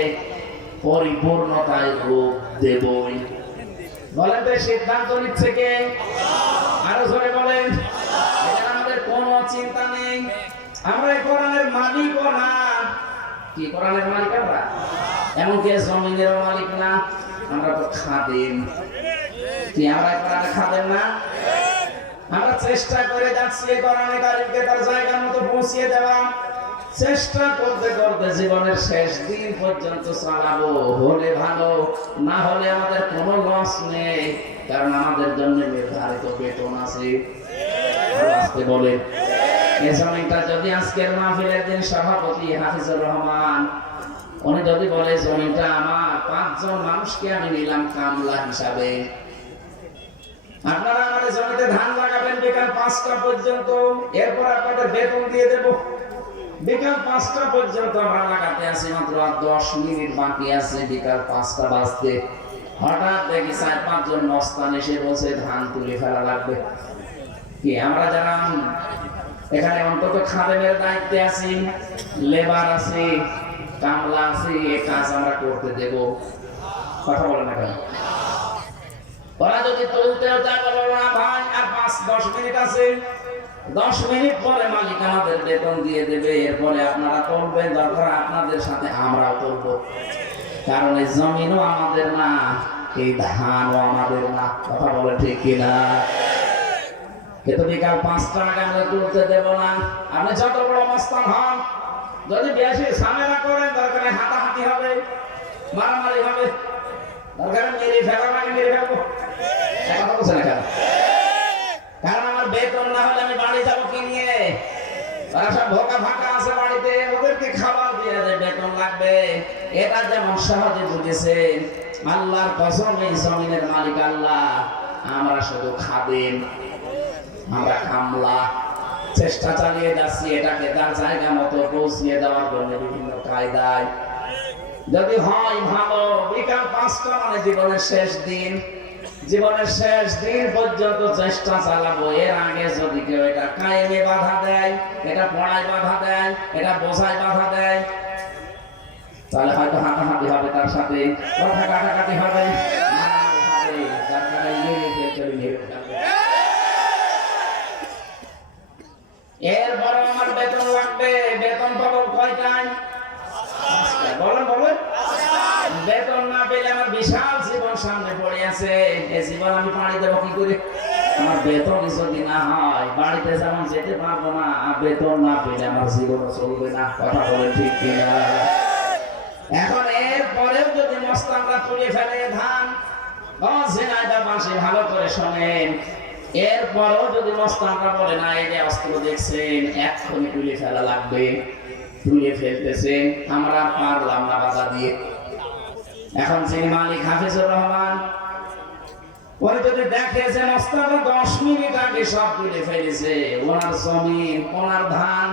পরিপূর্ণতায় রূপ দেবই। বলেন তো সিদ্ধান্ত নিচ্ছে কে? আরো জোরে বলেন। এটা আমাদের কোনো চিন্তা নেই, আমরা এই কোরআনের মালিকও না। কি কোরআনের মালিক আমরা? এমনকি জমিনের মালিক না, আমরা তো খাদেম। কি আমরা কোরআনের খাদেম না? আমরা চেষ্টা করে যাচ্ছি এই কোরআনে কারিমকে তার জায়গার মতো পৌঁছিয়ে দেওয়া। চেষ্টা করতে করতে জীবনের শেষ দিন পর্যন্ত চালাবো। হলে ভালো, না হলে আমাদের কোনো লস নেই, কারণ আমাদের জন্য নির্ধারিত বেতন আছে। আজকে বলে এই জমিটা যদি আজকের মাহফিলের দিন সভাপতি হাফিজুর রহমান উনি যদি বলে জমিটা আমার, 5 জন মানুষকে আমি নিলাম কামলা হিসাবে, আপনারা আমাদের জমিতে ধান লাগাবেন বিকাল 5টা পর্যন্ত, এরপর আপনাদের বেতন দিয়ে দেব। বিকাল 5টা পর্যন্ত আমরা লাগাতে আছি, মাত্র 10 মিনিট বাকি আছে বিকাল 5টা বাজতে। হঠাৎ দেখি 4-5 জন মস্তান এসে বলছে ধান তুলে ফেলা লাগবে। কি আমরা যারা এখানে অন্তত খাদেমের দায়িত্বে আছি, লেবার আছে, কামলা আছে, এই কাজ আমরা করতে দেব? কথা বলেন না কেন? ওরা যদি তুলতেও যায় বলো না ভাই আর 5-10 মিনিট আছে, 10 মিনিট পরে মালিক আমাদের বেতন দিয়ে দেবে। এরপরে আপনারা তুলবেন, দরকার আপনাদের সাথে আমরাও তুলব, কারণ এই জমিনও আমাদের না, এই ধানও আমাদের না। কথা বলে ঠিক কিনা? কিন্তু বিকাল 5টা আগে আমরা তুলতে দেব না। আপনি যত বড় মস্তান হন, যদি বেশি ঝামেলা করেন দরকারে হাতাহাতি হবে, মারামারি হবে, দরকারে মেরে ফেলা লাগে মেরে ফেলবো। কথা বলছে না কেন? কারণ আমার বেতন না হলে আমি বাড়ি যাবো কি নিয়ে? তারা সব ভোকা ফাঁকা আছে বাড়িতে, ওদেরকে খাবার দিয়ে দেয়, বেতন লাগবে। এটা যেমন সহজে বুঝেছেন, আল্লাহর কসম এই জমিনের মালিক আল্লাহ, আমরা শুধু খাদেম, আমরা কামলা। চেষ্টা চালিয়ে যাচ্ছি এটাকে তার জায়গা মতো পৌঁছিয়ে দেওয়ার জন্য বিভিন্ন কায়দায়। যদি হয় ভালো, বিকাল 5টা মানে জীবনের শেষ দিন, জীবনের শেষ দিন পর্যন্ত চেষ্টা চালাবো। এর আগে যদি কেউ এটা কায়েমে বাধা দেয়, এটা পড়ায় বাধা দেয়, এটা বোঝায় বাধা দেয়, তাহলে হয়তো হাতাহাতি হবে, তার সাথে কথা কাটাকাটি হবে, এরপর আমার বেতন লাগবে। বেতন পাবো কয়টায়? বলেন বলেন। বেতন না পেলে আমার বিশাল জীবন সামনে পড়ে আছে, এই জীবন আমি পাড়ি দেবো কি করে? আমার বেতন যদি না হয় বাড়িতে যেমন যেতে পারবো না, বেতন না পেলে আমার জীবন চলবে না। কথা বলেন ঠিক কিনা? এখন এর পরেও যদি মস্তানরা তুলে ফেলে ধান, বাসে ভালো করে শোনেন, এরপরেও যদি মস্তানরা বলে না এই যে অস্ত্র দেখছেন এক্ষুনি তুলে ফেলা লাগবে, তুলে ফেলতেছে, আমরা পারলাম না বাধা দিয়ে। এখন যিনি মালিক হাফিজুর রহমান, উনি যদি দেখে যে মস্তানরা 10 মিনিট আগে সব তুলে ফেলেছে, ওনার জমিন, ওনার ধান,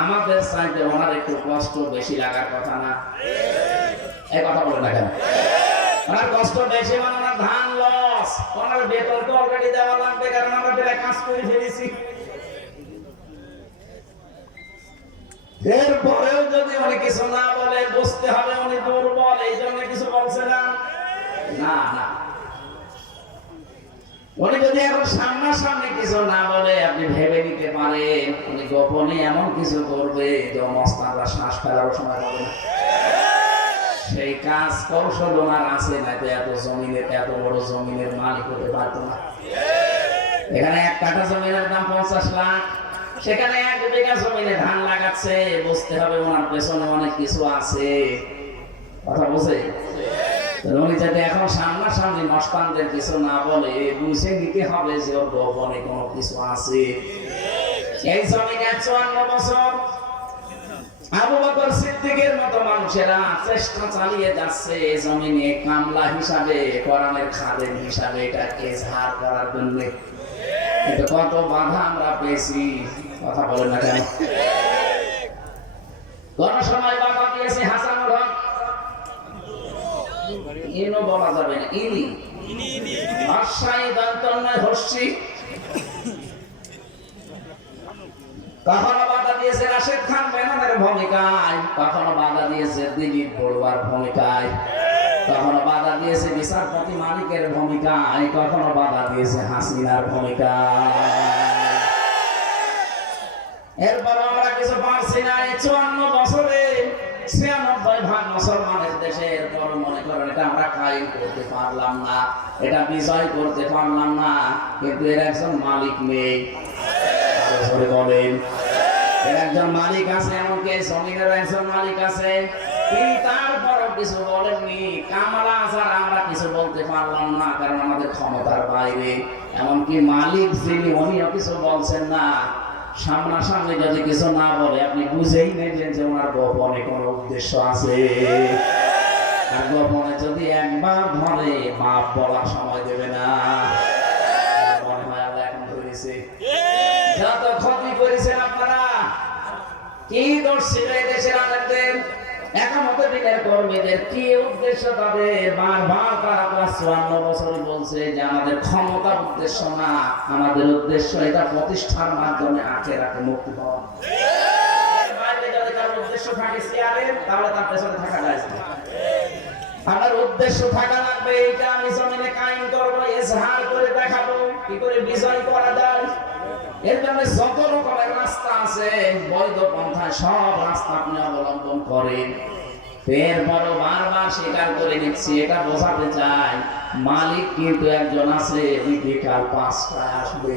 আমাদের চাইতে ওনার একটু কষ্ট বেশি লাগার কথা না? এই কথা বলে না কেন? ওনার কষ্ট বেশি মানে ওনার ধান লস, ওনার বেতন তো অলরেডি দেওয়া লাগবে, কারণ আমরা প্রায় কাজ করে ফেলেছি। এরপরেও যদি উনি কিছু না বলে, বুঝতে হবে উনি দুর্বল, এই জন্য কিছু বলছে না। না না, উনি যদি এখন সামনাসামনি কিছু না বলে, আপনি ভেবে নিতে পারেন উনি গোপনে এমন কিছু করবে যে মস্তানরা শ্বাস ফেলার সময় হবে না। সেই কাজ কৌশল ওনার আছে, না তো এত জমিনের, এত বড় জমিনের মালিক হতে পারতো না। এখানে 1 কাঠা জমিনের দাম 50 লাখ, সেখানে 1 বিঘা জমিনে ধান লাগাচ্ছে, বুঝতে হবে ওনার পেছনে অনেক কিছু আছে। কথা বুঝে? উনি যাতে এখন সামনাসামনি মস্তানদের কিছু না বলে বুঝে নিতে হবে যে ওর গোপনে কোনো কিছু আছে। এই জমিনে 54 বছর আবু বকর সিদ্দিকের মতো মানুষেরা চেষ্টা চালিয়ে যাচ্ছে এই জমিনে কামলা হিসাবে, কোরআনের খাদেম হিসাবে এটাকে ইজহার করার জন্য। এটা কত বাধা আমরা পেয়েছি, কথা বলেন না কেন? কোন সময় বাধা দিয়েছে হাসানুল হক, ইনো বলা যাবে না, ইনি আশাই দন্তন্নয় হস্যি। কখনো বাধা দিয়েছে রাশেদ খান মেননের ভূমিকায়, কখনো বাধা দিয়েছে দিলীপ বড়ুয়ার ভূমিকায়, কখনো বাধা দিয়েছে বিচারপতি মালিকের ভূমিকায়, কখনো বাধা দিয়েছে হাসিনার ভূমিকায়। এরপর আমরা কিছু পারছি না। 54 বছরে 96% মুসলমানের দেশে, এরপর মনে করেন এটা আমরা কায়েম করতে পারলাম না, এটা বিজয় করতে পারলাম না, কিন্তু এর একজন মালিক নেই। বলেন, এর একজন মালিক আছে, এমনকি জমিনের একজন মালিক আছে, তিনি তারপরও কিছু বলেননি। কামালা আসার আমরা কিছু বলতে পারলাম না, কারণ আমাদের ক্ষমতার বাইরে। এমনকি মালিক যিনি, উনিও কিছু বলছেন না। সামনাসামনি যদি কিছু না বলে আপনি বুঝেই নেবেন যে ওনার গোপনে কোনো উদ্দেশ্য আছে। আর গোপনে যদি একবার ধরে মাপ বলার সময় দেবে না। মনে হয় আল্লাহ এখন ধরেছে। যত ক্ষতি করেছেন আপনারা, কি দোষ ছিল এই দেশের আলেমদের, একামত দিনের কর্মীদের, কি উদ্দেশ্য তাদের? বারবার তারা 54 বছর বলছে যে আমাদের ক্ষমতার উদ্দেশ্য না, আমাদের উদ্দেশ্য এটা প্রতিষ্ঠার মাধ্যমে আখেরাতে মুক্তি পাওয়া। বাইরে যদি কারো উদ্দেশ্য থাকে চেয়ারের, তাহলে তার পেছনে থাকা যায় না। আমার উদ্দেশ্য থাকা লাগবে, এইটা আমি জমিনে কায়েম করবো, ইজহার করে দেখাবো কি করে বিজয় করা যায়। এর জন্য যত রকমের রাস্তা আছে, বৈধ পন্থায় সব রাস্তা আপনি অবলম্বন করেন। এরপরও বারবার স্বীকার করে নিচ্ছি, এটা বোঝাতে চাই মালিক কিন্তু একজন আছে। বিকাল 5টায় আসবে,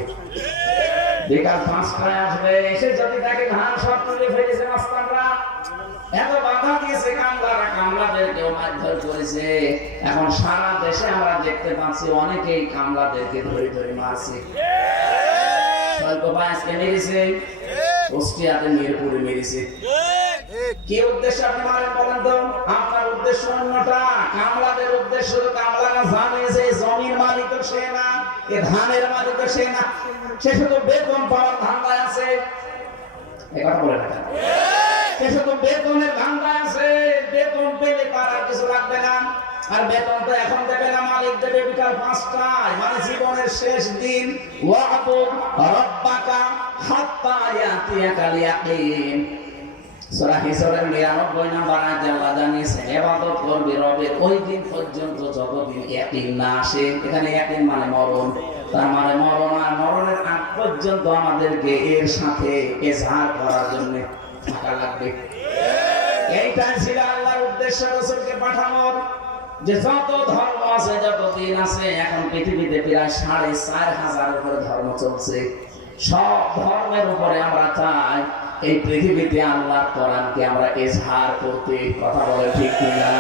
বিকাল 5টায় আসবে, এসে যদি তাকে ধান সব তুলে ফেলেছে মাস্টাররা, এত বাধা দিয়েছে কামলারা, কামলাদেরকেও মারধর করেছে। এখন সারা দেশে আমরা দেখতে পাচ্ছি অনেকেই কামলাদেরকে ধরে ধরে মারছে। কি উদ্দেশ্য আপনি মারেন বলেন তো? আপনার উদ্দেশ্য অন্যটা, কামলাদের উদ্দেশ্য। কামলারা জানে যে জমির মালিক সে না, এ ধানের মালিক সে না, সে শুধু বেতন পাওয়ার ধান্দায় আছে। কথা বলে না, সে শুধু বেতনের ধান্দায় আছে। বেতন পেলে তার আর কিছু লাগবে না। আর বেতন তো এখন দেবে না, মালিক দেবে বিকাল 5টায়, মানে জীবনের শেষ দিন। ওয়াবুদ রাব্বাকা হাত্তা ইয়াতিয়াকাল ইয়াকিন। সূরা হিজরের 99 নম্বর আয়াতে আল্লাহ জানিয়েছেন ইবাদত করবে রবের ওই দিন পর্যন্ত যতদিন ইয়াকিন না আসে। এখানে ইয়াকিন মানে মরণ, তার মানে মরণ। আর মরণের আগ পর্যন্ত আমাদেরকে এর সাথে ইজহার করার জন্য থাকা লাগবে। এইটাই ছিল আল্লাহর উদ্দেশ্য রাসূলকে পাঠানোর। যে যত ধর্ম আছে, যত দিন আছে, এখন পৃথিবীতে প্রায় 4500 উপরে ধর্ম চলছে। সব ধর্মের উপরে আমরা চাই এই পৃথিবীতে আল্লাহর কোরআনকে আমরা ইজহার করতে। কথা বলে ঠিক কিনা?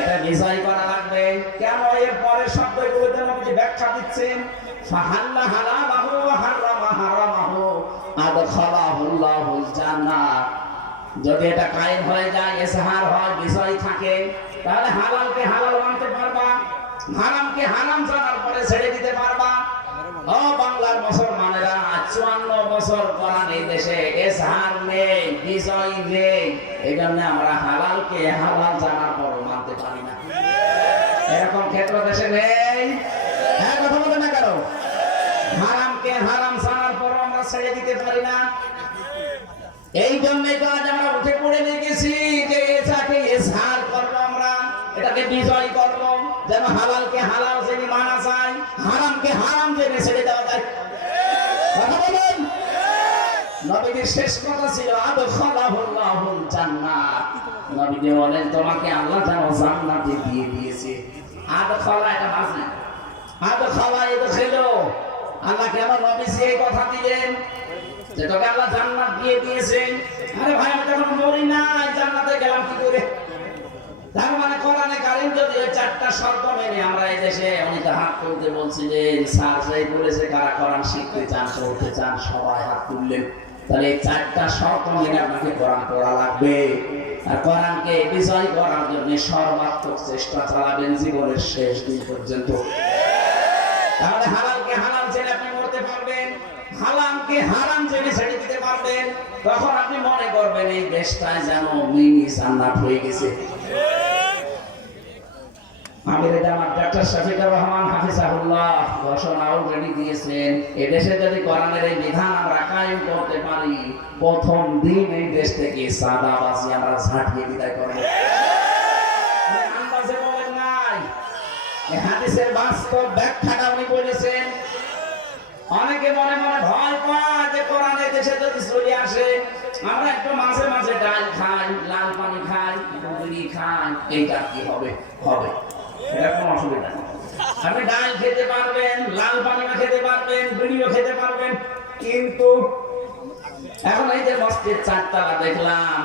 এটা বিজয় করা লাগবে। কেন? এর পরের শব্দগুলোতে নবীজি ব্যাখ্যা দিচ্ছেন, ফাহাল্লা হালালাহু ওয়া হারামা হারামাহু আদখালাহুল্লাহুল জান্নাহ। যদি এটা কায়েম হয়ে যায়, ইজহার হয়, বিজয় থাকে, তাহলে হালালকে হালাল মানতে পারবা, হারামকে হারাম জানার পরে ছেড়ে দিতে পারবা। ও বাংলার মুসলমানেরা, 54 বছর কোরআন এই দেশে ইজহার নেই, বিজয় নেই। এই জন্য আমরা হালালকে হালাল জানার পরও মানতে পারি না। এরকম ক্ষেত্র দেশে নেই। হ্যাঁ, কথা বলে না কেন? হারামকে হারাম জানার পরও আমরা ছেড়ে দিতে পারি না। এই জন্যই তো আজ আমরা উঠে পড়ে লেগেছি যে এটাকে ইজহার করবো, আমরা এটাকে বিজয় করবো, যেন হালালকে হালাল জেনে মানা যায়, হারামকে হারাম জেনে ছেড়ে দেওয়া যায়। কথা বলেন। নবীজির শেষ কথা ছিল আদখালাহুল্লাহুল জান্নাহ। নবীজি বলেন তোমাকে আল্লাহ যেন জান্নাতে দিয়ে দিয়েছে। আদখালা এটা মাঝে, আদখালা এটা ছিল। আল্লাহ কেন নবীজি এই কথা দিলেন যে তোকে আল্লাহ জান্নাত দিয়ে দিয়েছে? আরে ভাই, আমি তখন মরি নাই, জান্নাতে গেলাম কি করে? তার মানে কোরআনে কারীম যদি ওই চারটা শর্ত মেনে আমরা এই দেশে অনেকে হাত তুলতে বলছিলেন, স্যার যেই বলেছে কারা কোরআন শিখতে চান পড়তে চান সবাই হাত তুললেন, তাহলে এই চারটা শর্ত মেনে আপনাকে কোরআন পড়া লাগবে। আর কোরআনকে বিজয় করার জন্য সর্বাত্মক চেষ্টা চালাবেন জীবনের শেষ দিন পর্যন্ত। তাহলে হালালকে হালাল জেনে আপনি মরতে পারবেন, হারামকে হারাম জেনে ছেড়ে দিতে পারবেন। তখন আপনি মনে করবেন এই দেশটায় যেন মিনি জান্নাত হয়ে গেছে। আমিরে জামাত ডক্টর শফিকুর রহমান হাফিজাহুল্লাহ ঘোষণা অলরেডি দিয়েছেন, এদেশে যদি কোরআনের এই বিধান আমরা কায়েম করতে পারি, প্রথম দিন এই দেশ থেকে সাদাবাজি আমরা ঝাঁটিয়ে বিদায় করব। আন্দাজে বলেন নাই, এই হাদিসের বাস্তব ব্যাখ্যাটা উনি বলেছেন। অনেকে মনে মনে ভয় পায় যে কোরআনের দেশে যদি চলে আসে, আমরা একটু মাঝে মাঝে ডাল খাই, লাল পানি খাই, বিড়ি খাই, এইটা কি হবে? হবে, এটা কোনো অসুবিধা নেই। আপনি ডাল খেতে পারবেন, লাল পানিও খেতে পারবেন, বিড়িও খেতে পারবেন, কিন্তু এখন এই যে মসজিদ চারতলা দেখলাম,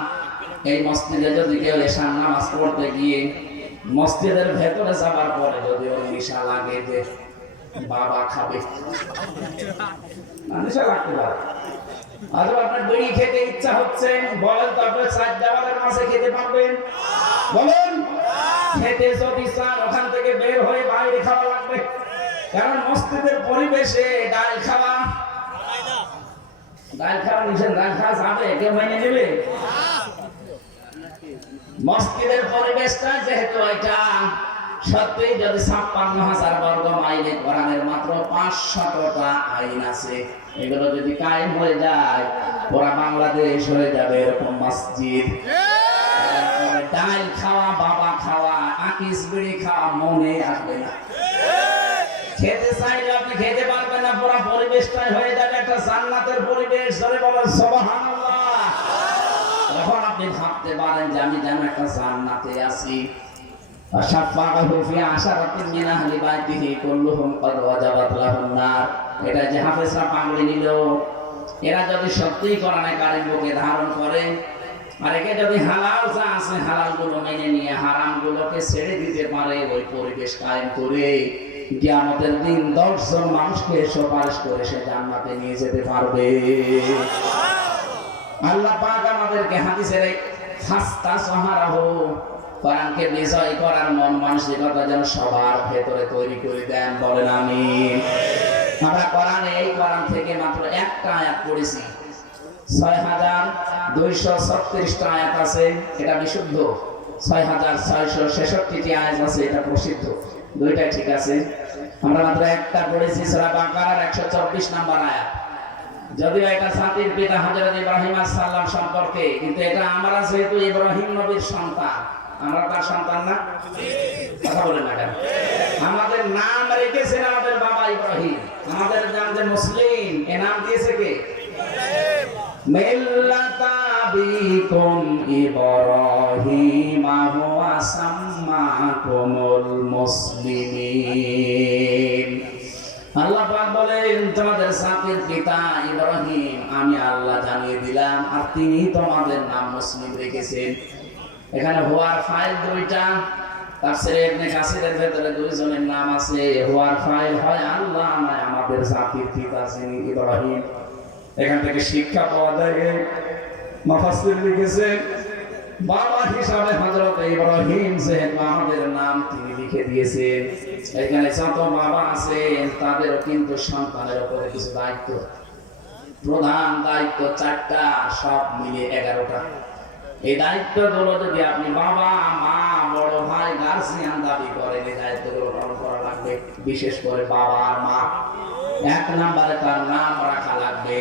এই মসজিদে যদি কেউ এশার নামাজ পড়তে গিয়ে মসজিদের ভেতরে যাবার পরে যদি ওর নেশা লাগে যে বাবা খাবে, নেশা লাগতে পারে, অথবা আপনার বিড়ি খেতে ইচ্ছা হচ্ছে, বলেন তো আপনি চার দেওয়ালের মাঝে খেতে পারবেন? বলেন, খেতে যদি চান ওখান থেকে বের হয়ে বাইরে খাওয়া লাগবে, কারণ মসজিদের পরিবেশে ডাল খাওয়া নিষেধ। ডাল খাওয়া যাবে, কেউ মেনে নেবে? মসজিদের পরিবেশটা যেহেতু এটা সত্যি, যদি 56,000 বর্গ মাইলে কোরআনের মাত্র 500টা আইন আছে, এগুলো যদি কায়েম হয়ে যায় পুরা বাংলাদেশ হয়ে যাবে এরকম মসজিদ। ডাল খাওয়া, বাবা খাওয়া, আকিস বিড়ি খাওয়া মনে আসবে না। খেতে চাইলে আপনি খেতে পারবেন না, পুরা পরিবেশটাই হয়ে যাবে একটা জান্নাতের পরিবেশ। ধরে বলেন সুবহানাল্লাহ। তখন আপনি ভাবতে পারেন যে আমি যেন একটা জান্নাতে আছি। এটা যে হাফেজরা পাগড়ি নিল, এরা যদি সত্যিই কোরআনে কারীম বুকে ধারণ করে, আর একে যদি হালাল যা আছে হালাল গুলো মেনে নিয়ে হারাম গুলোকে ছেড়ে দিতে পারে, ওই পরিবেশ কায়েম করে কিয়ামতের দিন 10 জন মানুষকে সুপারিশ করে সে জান্নাতে নিয়ে যেতে পারবে। আল্লাহ পাক আমাদেরকে হাদিসের এই ফাস্তা সাহারাহু, কোরআনকে বিজয় করার মন মানসিকতা যেন সবার ভেতরে তৈরি করে দেন। বলেন আমিন। আমরা কোরআনে এই কোরআন থেকে মাত্র একটা আয়াত পড়েছি, 6,236টা আয়াত আছে, এটা বিশুদ্ধ। 6,666টি আয়াত আছে, এটা প্রসিদ্ধ। দুইটাই ঠিক আছে। আমরা মাত্র একটা পড়েছি, সূরা বাকারার 124 নম্বর আয়াত। যদিও এটা জাতির পিতা হযরত ইব্রাহিম আলাইহিস সালাম সম্পর্কে, কিন্তু এটা আমরা যেহেতু ইব্রাহিম নবীর সন্তান, আমরা তার সন্তান না? কথা বলেন না কেন? আমাদের নাম রেখেছেন আমাদের বাবা ইব্রাহিম, আমাদের নাম যে মুসলিম, এ নাম দিয়েছে কে? মিল্লাতা বিকুম ইব্রাহিম হুয়া সাম্মাকুমুল মুসলিমিন। আল্লাহ পাক বলেন তোমাদের জাতির পিতা ইব্রাহিম আমি আল্লাহ জানিয়ে দিলাম, আর তিনি তোমাদের নাম মুসলিম রেখেছেন। এখানে হুয়ার ফাইল দুইটা, তাফসীরে ইবনে কাসিরের ভেতরে দুইজনের নাম আছে। হুয়ার ফাইল হয় আল্লাহ, নয় আমাদের জাতির পিতা যিনি ইব্রাহিম। এখান থেকে শিক্ষা পাওয়া যায়, মুফাসসির লিখেছেন বাবা হিসাবে হযরত ইব্রাহিম যেহেতু আমাদের নাম তিনি লিখে দিয়েছেন, এখানে যত বাবা আছেন তাদেরও কিন্তু সন্তানের উপরে কিছু দায়িত্ব, প্রধান দায়িত্ব 4টা, সব মিলিয়ে 11টা। এই দায়িত্বগুলো যদি আপনি বাবা, মা, বড় ভাই, গার্জিয়ান দাবি করেন, এই দায়িত্বগুলো পালন করা লাগবে। বিশেষ করে বাবা আর মা। 1 নম্বরে তার নাম রাখা লাগবে,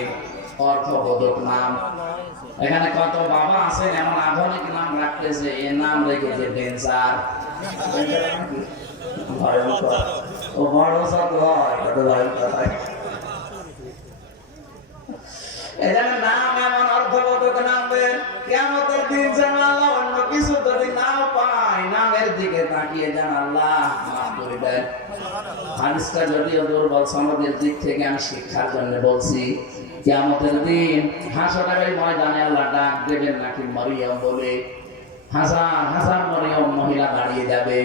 অর্থবোধক নাম। এখানে কত বাবা আছেন এমন আধুনিক নাম রাখতেছে, এ নাম রেখেছে ডেঞ্জার, ভয়ঙ্কর। ও বড় শত হয়, কত ভয়ঙ্কর হয়। এখানে নাম এমন অর্থবোধক নাম দেন, কিয়ামতের দিন যেন আল্লাহ অন্য কিছু যদি নাও পায়, নামের দিকে তাকিয়ে যেন আল্লাহ মাফ করে দেন। হাদিসটা যদিও দুর্বল সনদের দিক থেকে, আমি শিক্ষার জন্য বলছি। কিয়ামতের দিন হাসরের ময়দানে আল্লাহ ডাক দেবেন নাকি মারিয়াম বলে, হাজার হাজার মরিয়ম মহিলা দাঁড়িয়ে যাবে।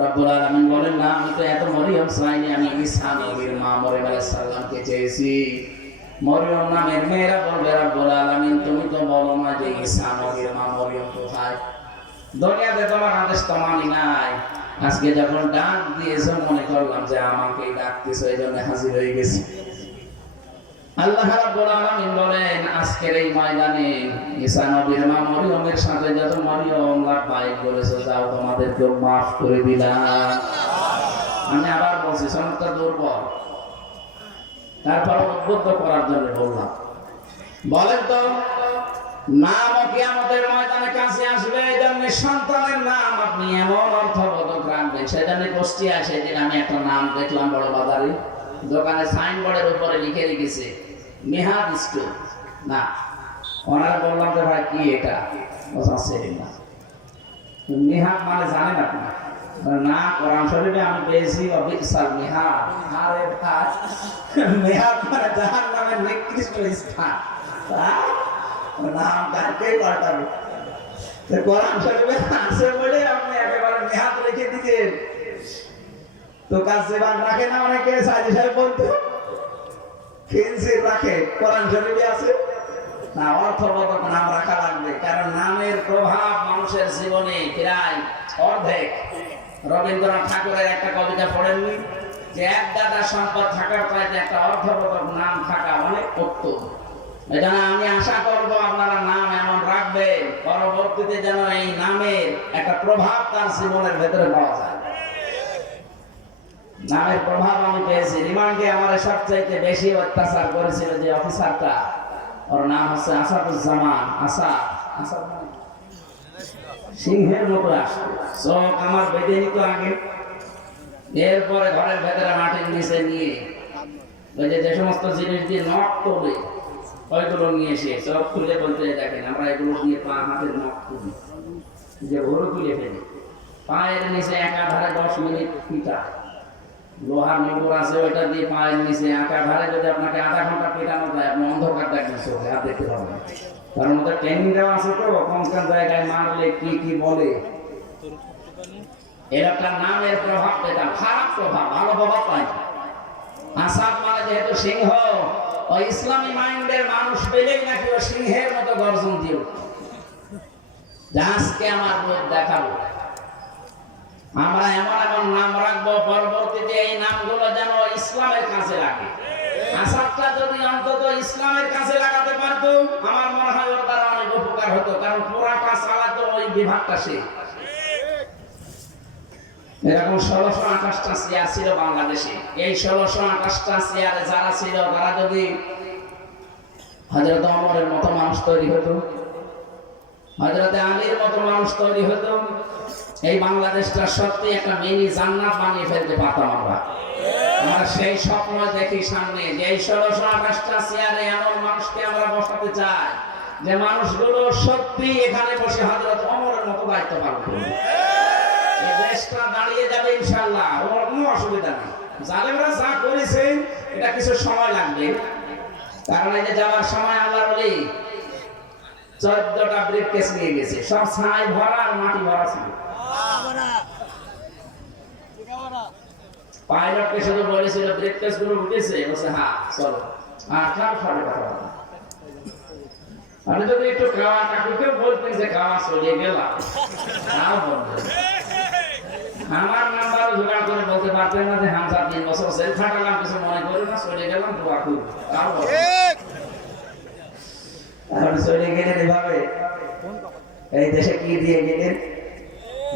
রব্বুল আলামিন বলেন, না আমি তো এত মরিয়ম চাইনি, আমি ঈসা নবীর মা মরিয়ম আলাইহিস সালামকে চেয়েছি। মরিয়ম নামের মেয়েরা বলবে, রব্বুল আলামিন তুমি তো বলো না যে ঈসা নবীর মা মরিয়ম কোথায়। দুনিয়াতে তোমার আদেশ তো মানি নাই, আজকে যখন ডাক দিয়েছো মনে করলাম যে আমাকে ডাকতেছো, এই জন্য হাজির হয়ে গেছি। আল্লাহ রাব্বুল আলামিন বলেন, আজকের এই ময়দানে ঈসা নবীর মা মরিয়মের সাথে যত মরিয়ম লাভবাহিক বলেছে, যাও তোমাদেরকে মাফ করে দিলাম। আমি আবার বলছি, সনদটা দুর্বল, তারপর উদ্বুদ্ধ করার জন্য বললাম। বলেন তো, নাম কিয়ামতের ময়দানে কাছে আসবে, এই জন্য সন্তানের নাম আপনি এমন অর্থবোধক রাখবেন। সেজন্য কুষ্টিয়ায় সেদিন আমি একটা নাম দেখলাম বড় বাজারে, দোকানে সাইনবোর্ডের উপরে লিখে রেখেছে মেহাদ স্টোর। না, ওনারা বললাম যে ভাই কি এটা, না মেহাদ মানে জানেন আপনি না? কোরআন শরীফে আমি পেয়েছি অবিসাল মেহাদ। আরে ভাই, মেহাদ মানে জাহান্নামের নিকৃষ্ট স্থান, নাম কাকে পাল্টাবে? কোরআন শরীফে আছে বলে আপনি একেবারে মেহাদ লিখে দিয়েছেন। তো কাজ সেবান রাখে না অনেকে, সাইজি সাহেব বলতো ফেন্সির রাখে, কোরআন শরীফে আছে না। অর্থবোধক নাম রাখা লাগবে, কারণ নামের প্রভাব মানুষের জীবনে প্রায় অর্ধেক। রবীন্দ্রনাথ ঠাকুরের একটা কবিতা পড়েননি যে এক দাদা সম্পদ থাকার চাইতে একটা অর্থবোধক নাম থাকা অনেক উত্তম। এই জন্য আমি আশা করবো আপনারা নাম এমন রাখবেন পরবর্তীতে যেন এই নামের একটা প্রভাব তার জীবনের ভেতরে পাওয়া যায়। নামের প্রভাব আমি পেয়েছি। রিমান্ডে আমার সবচাইতে বেশি অত্যাচার করেছিল যে অফিসারটা, ওর নাম হচ্ছে আসাদুজ্জামান। আসাদ সিংহের মতো আসতো, চোখ আমার বেঁধে নিত আগে। এরপরে ঘরের ভেতরে মাটির নিচে নিয়ে ওই যে সমস্ত জিনিস দিয়ে নখ তোলে, ওইগুলো নিয়ে এসে চোখ খুলে বলতে, দেখেন আমরা এগুলো দিয়ে পা হাতের নখ তুলি, যে ভোর তুলে ফেলি, পায়ের নিচে একাধারে 10 মিনিট পিটা, লোহার মোটর আছে ওইটা দিয়ে পায়ের নিচে একাধারে যদি আপনাকে আধা ঘন্টা পেটানো যায়, আপনি অন্ধকার দেখবেন চোখে, আর দেখতে পাবেন। কারণ ওদের ট্রেনিং দেওয়া আছে তো, কোন কোন জায়গায় মারলে কি কি বলে। এর একটা নামের প্রভাব পেতাম, খারাপ প্রভাব, ভালো প্রভাব পাই। আসাদ মানে যেহেতু সিংহ, ওই ইসলামী মাইন্ডের মানুষ পেলেই নাকি ও সিংহের মতো গর্জন দিও, আজকে আমার রূপ দেখাবো। আমরা এমন এমন নাম রাখবো পরবর্তীতে এই নামগুলো যেন ইসলামের কাছে লাগে। আসাদটা যদি অন্তত ইসলামের কাছে লাগাতে পারতো, আমার মনে হয় ওর দ্বারা অনেক উপকার হতো, কারণ পুরাটা চালাতো ওই বিভাগটা সে। এরকম 1628টা চেয়ার ছিল বাংলাদেশে। এই 1628টা চেয়ারে যারা ছিল, তারা যদি হযরত ওমরের মতো মানুষ তৈরি হতো, হযরত আলীর মতো মানুষ তৈরি হতো, এই বাংলাদেশটা সত্যি একটা মিনি জান্নাত বানিয়ে ফেলতে পারতাম আমরা। আমরা সেই স্বপ্ন দেখি সামনে, যে এই 1628টা চেয়ারে এমন মানুষকে আমরা বসাতে চাই যে মানুষগুলো সত্যি এখানে বসে হযরত ওমরের মতো দায়িত্ব পালন করবে। এই দেশটা দাঁড়িয়ে যাবে ইনশাআল্লাহ, ওর কোনো অসুবিধা নেই। জালেমরা যা করেছে এটা কিছু সময় লাগবে, কারণ এই যে যাওয়ার সময় আল্লাহর ওলি 14টা ব্রিফকেস নিয়ে গেছে, সব ছাই ভরা আর মাটি ভরা ছিল। পাইলটকে শুধু বলেছিল ব্রিফকেস গুলো উঠেছে, বলছে হ্যাঁ চলো, আর কার সাথে কথা বলো। আমি যদি একটু খাওয়া কাকুকে বলতেন যে খাওয়া চলে গেলাম, তাও বলতেন। আমার নাম্বারও জোগাড় করে বলতে পারতেন না যে হামজা 3 বছর জেল খাটালাম, কিছু মনে করি না, চলে গেলাম দোয়া করি, তাও বলতেন। এখন চলে গেলেন এভাবে, এই দেশে কি দিয়ে গেলেন?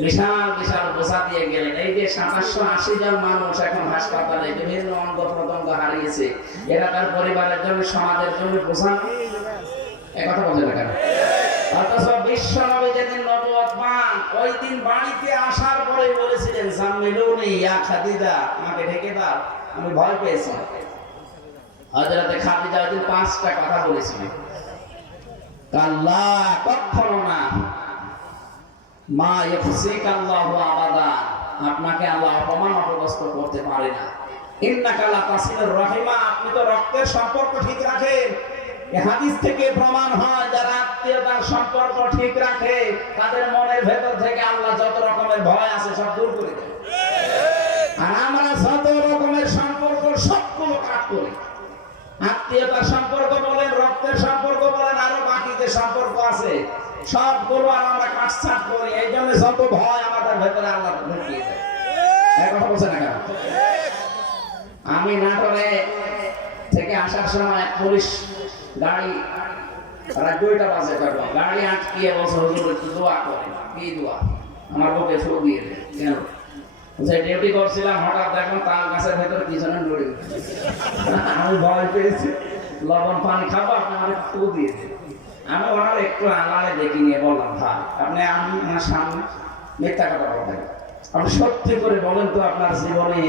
বিশাল বিশাল বোঝা দিয়ে গেলেন। এই যে 780 জন মানুষ এখন হাসপাতালে বিভিন্ন অঙ্গ প্রত্যঙ্গ হারিয়েছে, এরা তার পরিবারের জন্য, সমাজের জন্য বোঝা। একথা বলছে না কেন? অথচ বিশ্ব নবী যেদিন নবুয়ত পান, ওই দিন বাড়িতে আসার পরে বলেছিলেন, জাম্মিলুনি ইয়া খাদিজা, আমাকে ঢেকে দাও, আমি ভয় পেয়েছি। হযরতে খাদিজা ওই দিন 5টা কথা বলেছিলেন, কাল্লা, কখনো না, মা ইফসিকাল্লাহু আবাদা, আপনাকে আল্লাহ অপমান অপদস্থ করতে পারে না। ইন্নাকা লা তাসিলুর রাহিমা, আপনি তো রক্তের সম্পর্ক ঠিক রাখেন, এই হাদিস থেকে প্রমাণ হয় যারা আত্মীয়তার সম্পর্ক ঠিক রাখে তাদের মনের ভেতর থেকে আল্লাহ যত রকমের ভয় আছে সব দূর করে দেয়। আর আমরা যত রকমের সম্পর্ক সবগুলো কাট করি। আত্মীয়তার সম্পর্ক বলেন, রক্তের সম্পর্ক বলেন, আরো বাকি যে সম্পর্ক আছে সবগুলো আমরা কাটছাট করি। এই জন্য যত ভয় আমাদের ভেতরে আল্লাহ ঢুকিয়ে দেয়। এক কথা বলছে না কেন? আমি নাটোরে থেকে আসার সময় পুলিশ গাড়ি রাত 2টা বাজে তখন গাড়ি আটকিয়ে বসে, হুজুর একটু দোয়া করেন। কি দোয়া? আমার বুকে ফুল দিয়ে দেন। কেন? যে ডিউটি করছিলাম হঠাৎ দেখুন তার গাছের ভেতরে পিছনে লড়ে গেছে। আমি ভয় পেয়েছি, লবণ পানি খাবো, আপনি আমার ফুল দিয়ে দেন। আমি ওনার একটু আলাদা দেখি নিয়ে বললাম, ভাই আপনি আমি আমার সামনে মিথ্যা কথা বলেন, আপনি সত্যি করে বলেন তো আপনার জীবনে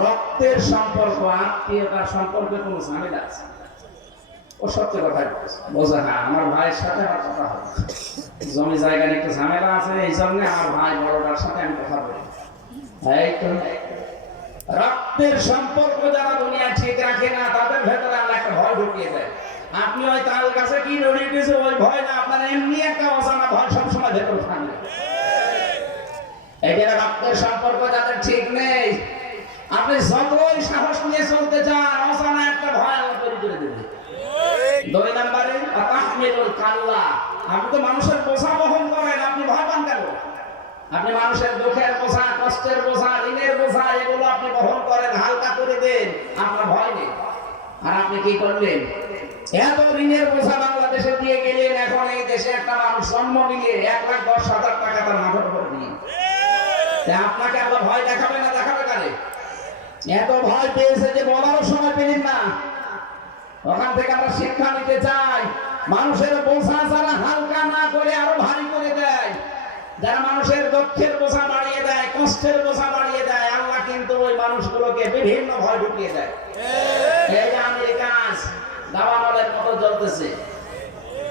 রক্তের সম্পর্ক আত্মীয়তার সম্পর্কে কোনো ঝামেলা আছে? ও সত্যি কথা বলছে, হ্যাঁ আমার ভাইয়ের সাথে আমার কথা হবে, জমি জায়গা নিয়ে একটু ঝামেলা আছে, এই জন্য আমার ভাই বড়টার সাথে আমি কথা বলি। এই তো রক্তের সম্পর্ক যারা দুনিয়া ঠিক রাখে না তাদের ভেতরে আল্লাহ একটা ভয় ঢুকিয়ে দেয়। আপনি ওই তাল গাছে কি নড়িয়ে গেছে ওই ভয় না, আপনার এমনি একটা অজানা ভয় সবসময় ভেতরে থাকবে। এই যে রক্তের সম্পর্ক যাদের ঠিক নেই, আপনি যতই সাহস নিয়ে চলতে চান অজানা একটা ভয় আল্লাহ তৈরি করে দেবে। 2 নম্বরে তাহমিলুল কাল্লা, আপনি তো মানুষের বোঝা বহন করেন, আপনি ভয় পান কেন? আপনি মানুষের দুঃখের বোঝা, কষ্টের বোঝা, ঋণের বোঝা এগুলো আপনি বহন করেন, হালকা করে দেন, আপনার ভয় নেই। আর আপনি কি করলেন? এত ঋণের বোঝা বাংলাদেশে দিয়ে গেলেন, এখন এই দেশে একটা মানুষ জন্ম নিয়ে 1,10,000 টাকা তার মাথার উপর দিয়ে, আপনাকে আল্লাহ ভয় দেখাবে না দেখাবে কারে? এত ভয় পেয়েছে যে বলারও সময় পেলেন না। ওখান থেকে আমরা শিক্ষা নিতে চাই, মানুষের বোঝা যারা হালকা না করে আরো ভারী করে দেয়, যারা মানুষের দুঃখের বোঝা বাড়িয়ে দেয়, কষ্টের বোঝা বাড়িয়ে দেয়, আল্লাহ কিন্তু ওই মানুষগুলোকে বিভিন্ন ভয় ঢুকিয়ে দেয়। এই যে আমেরিকা দাবানলের মতো জ্বলতেছে,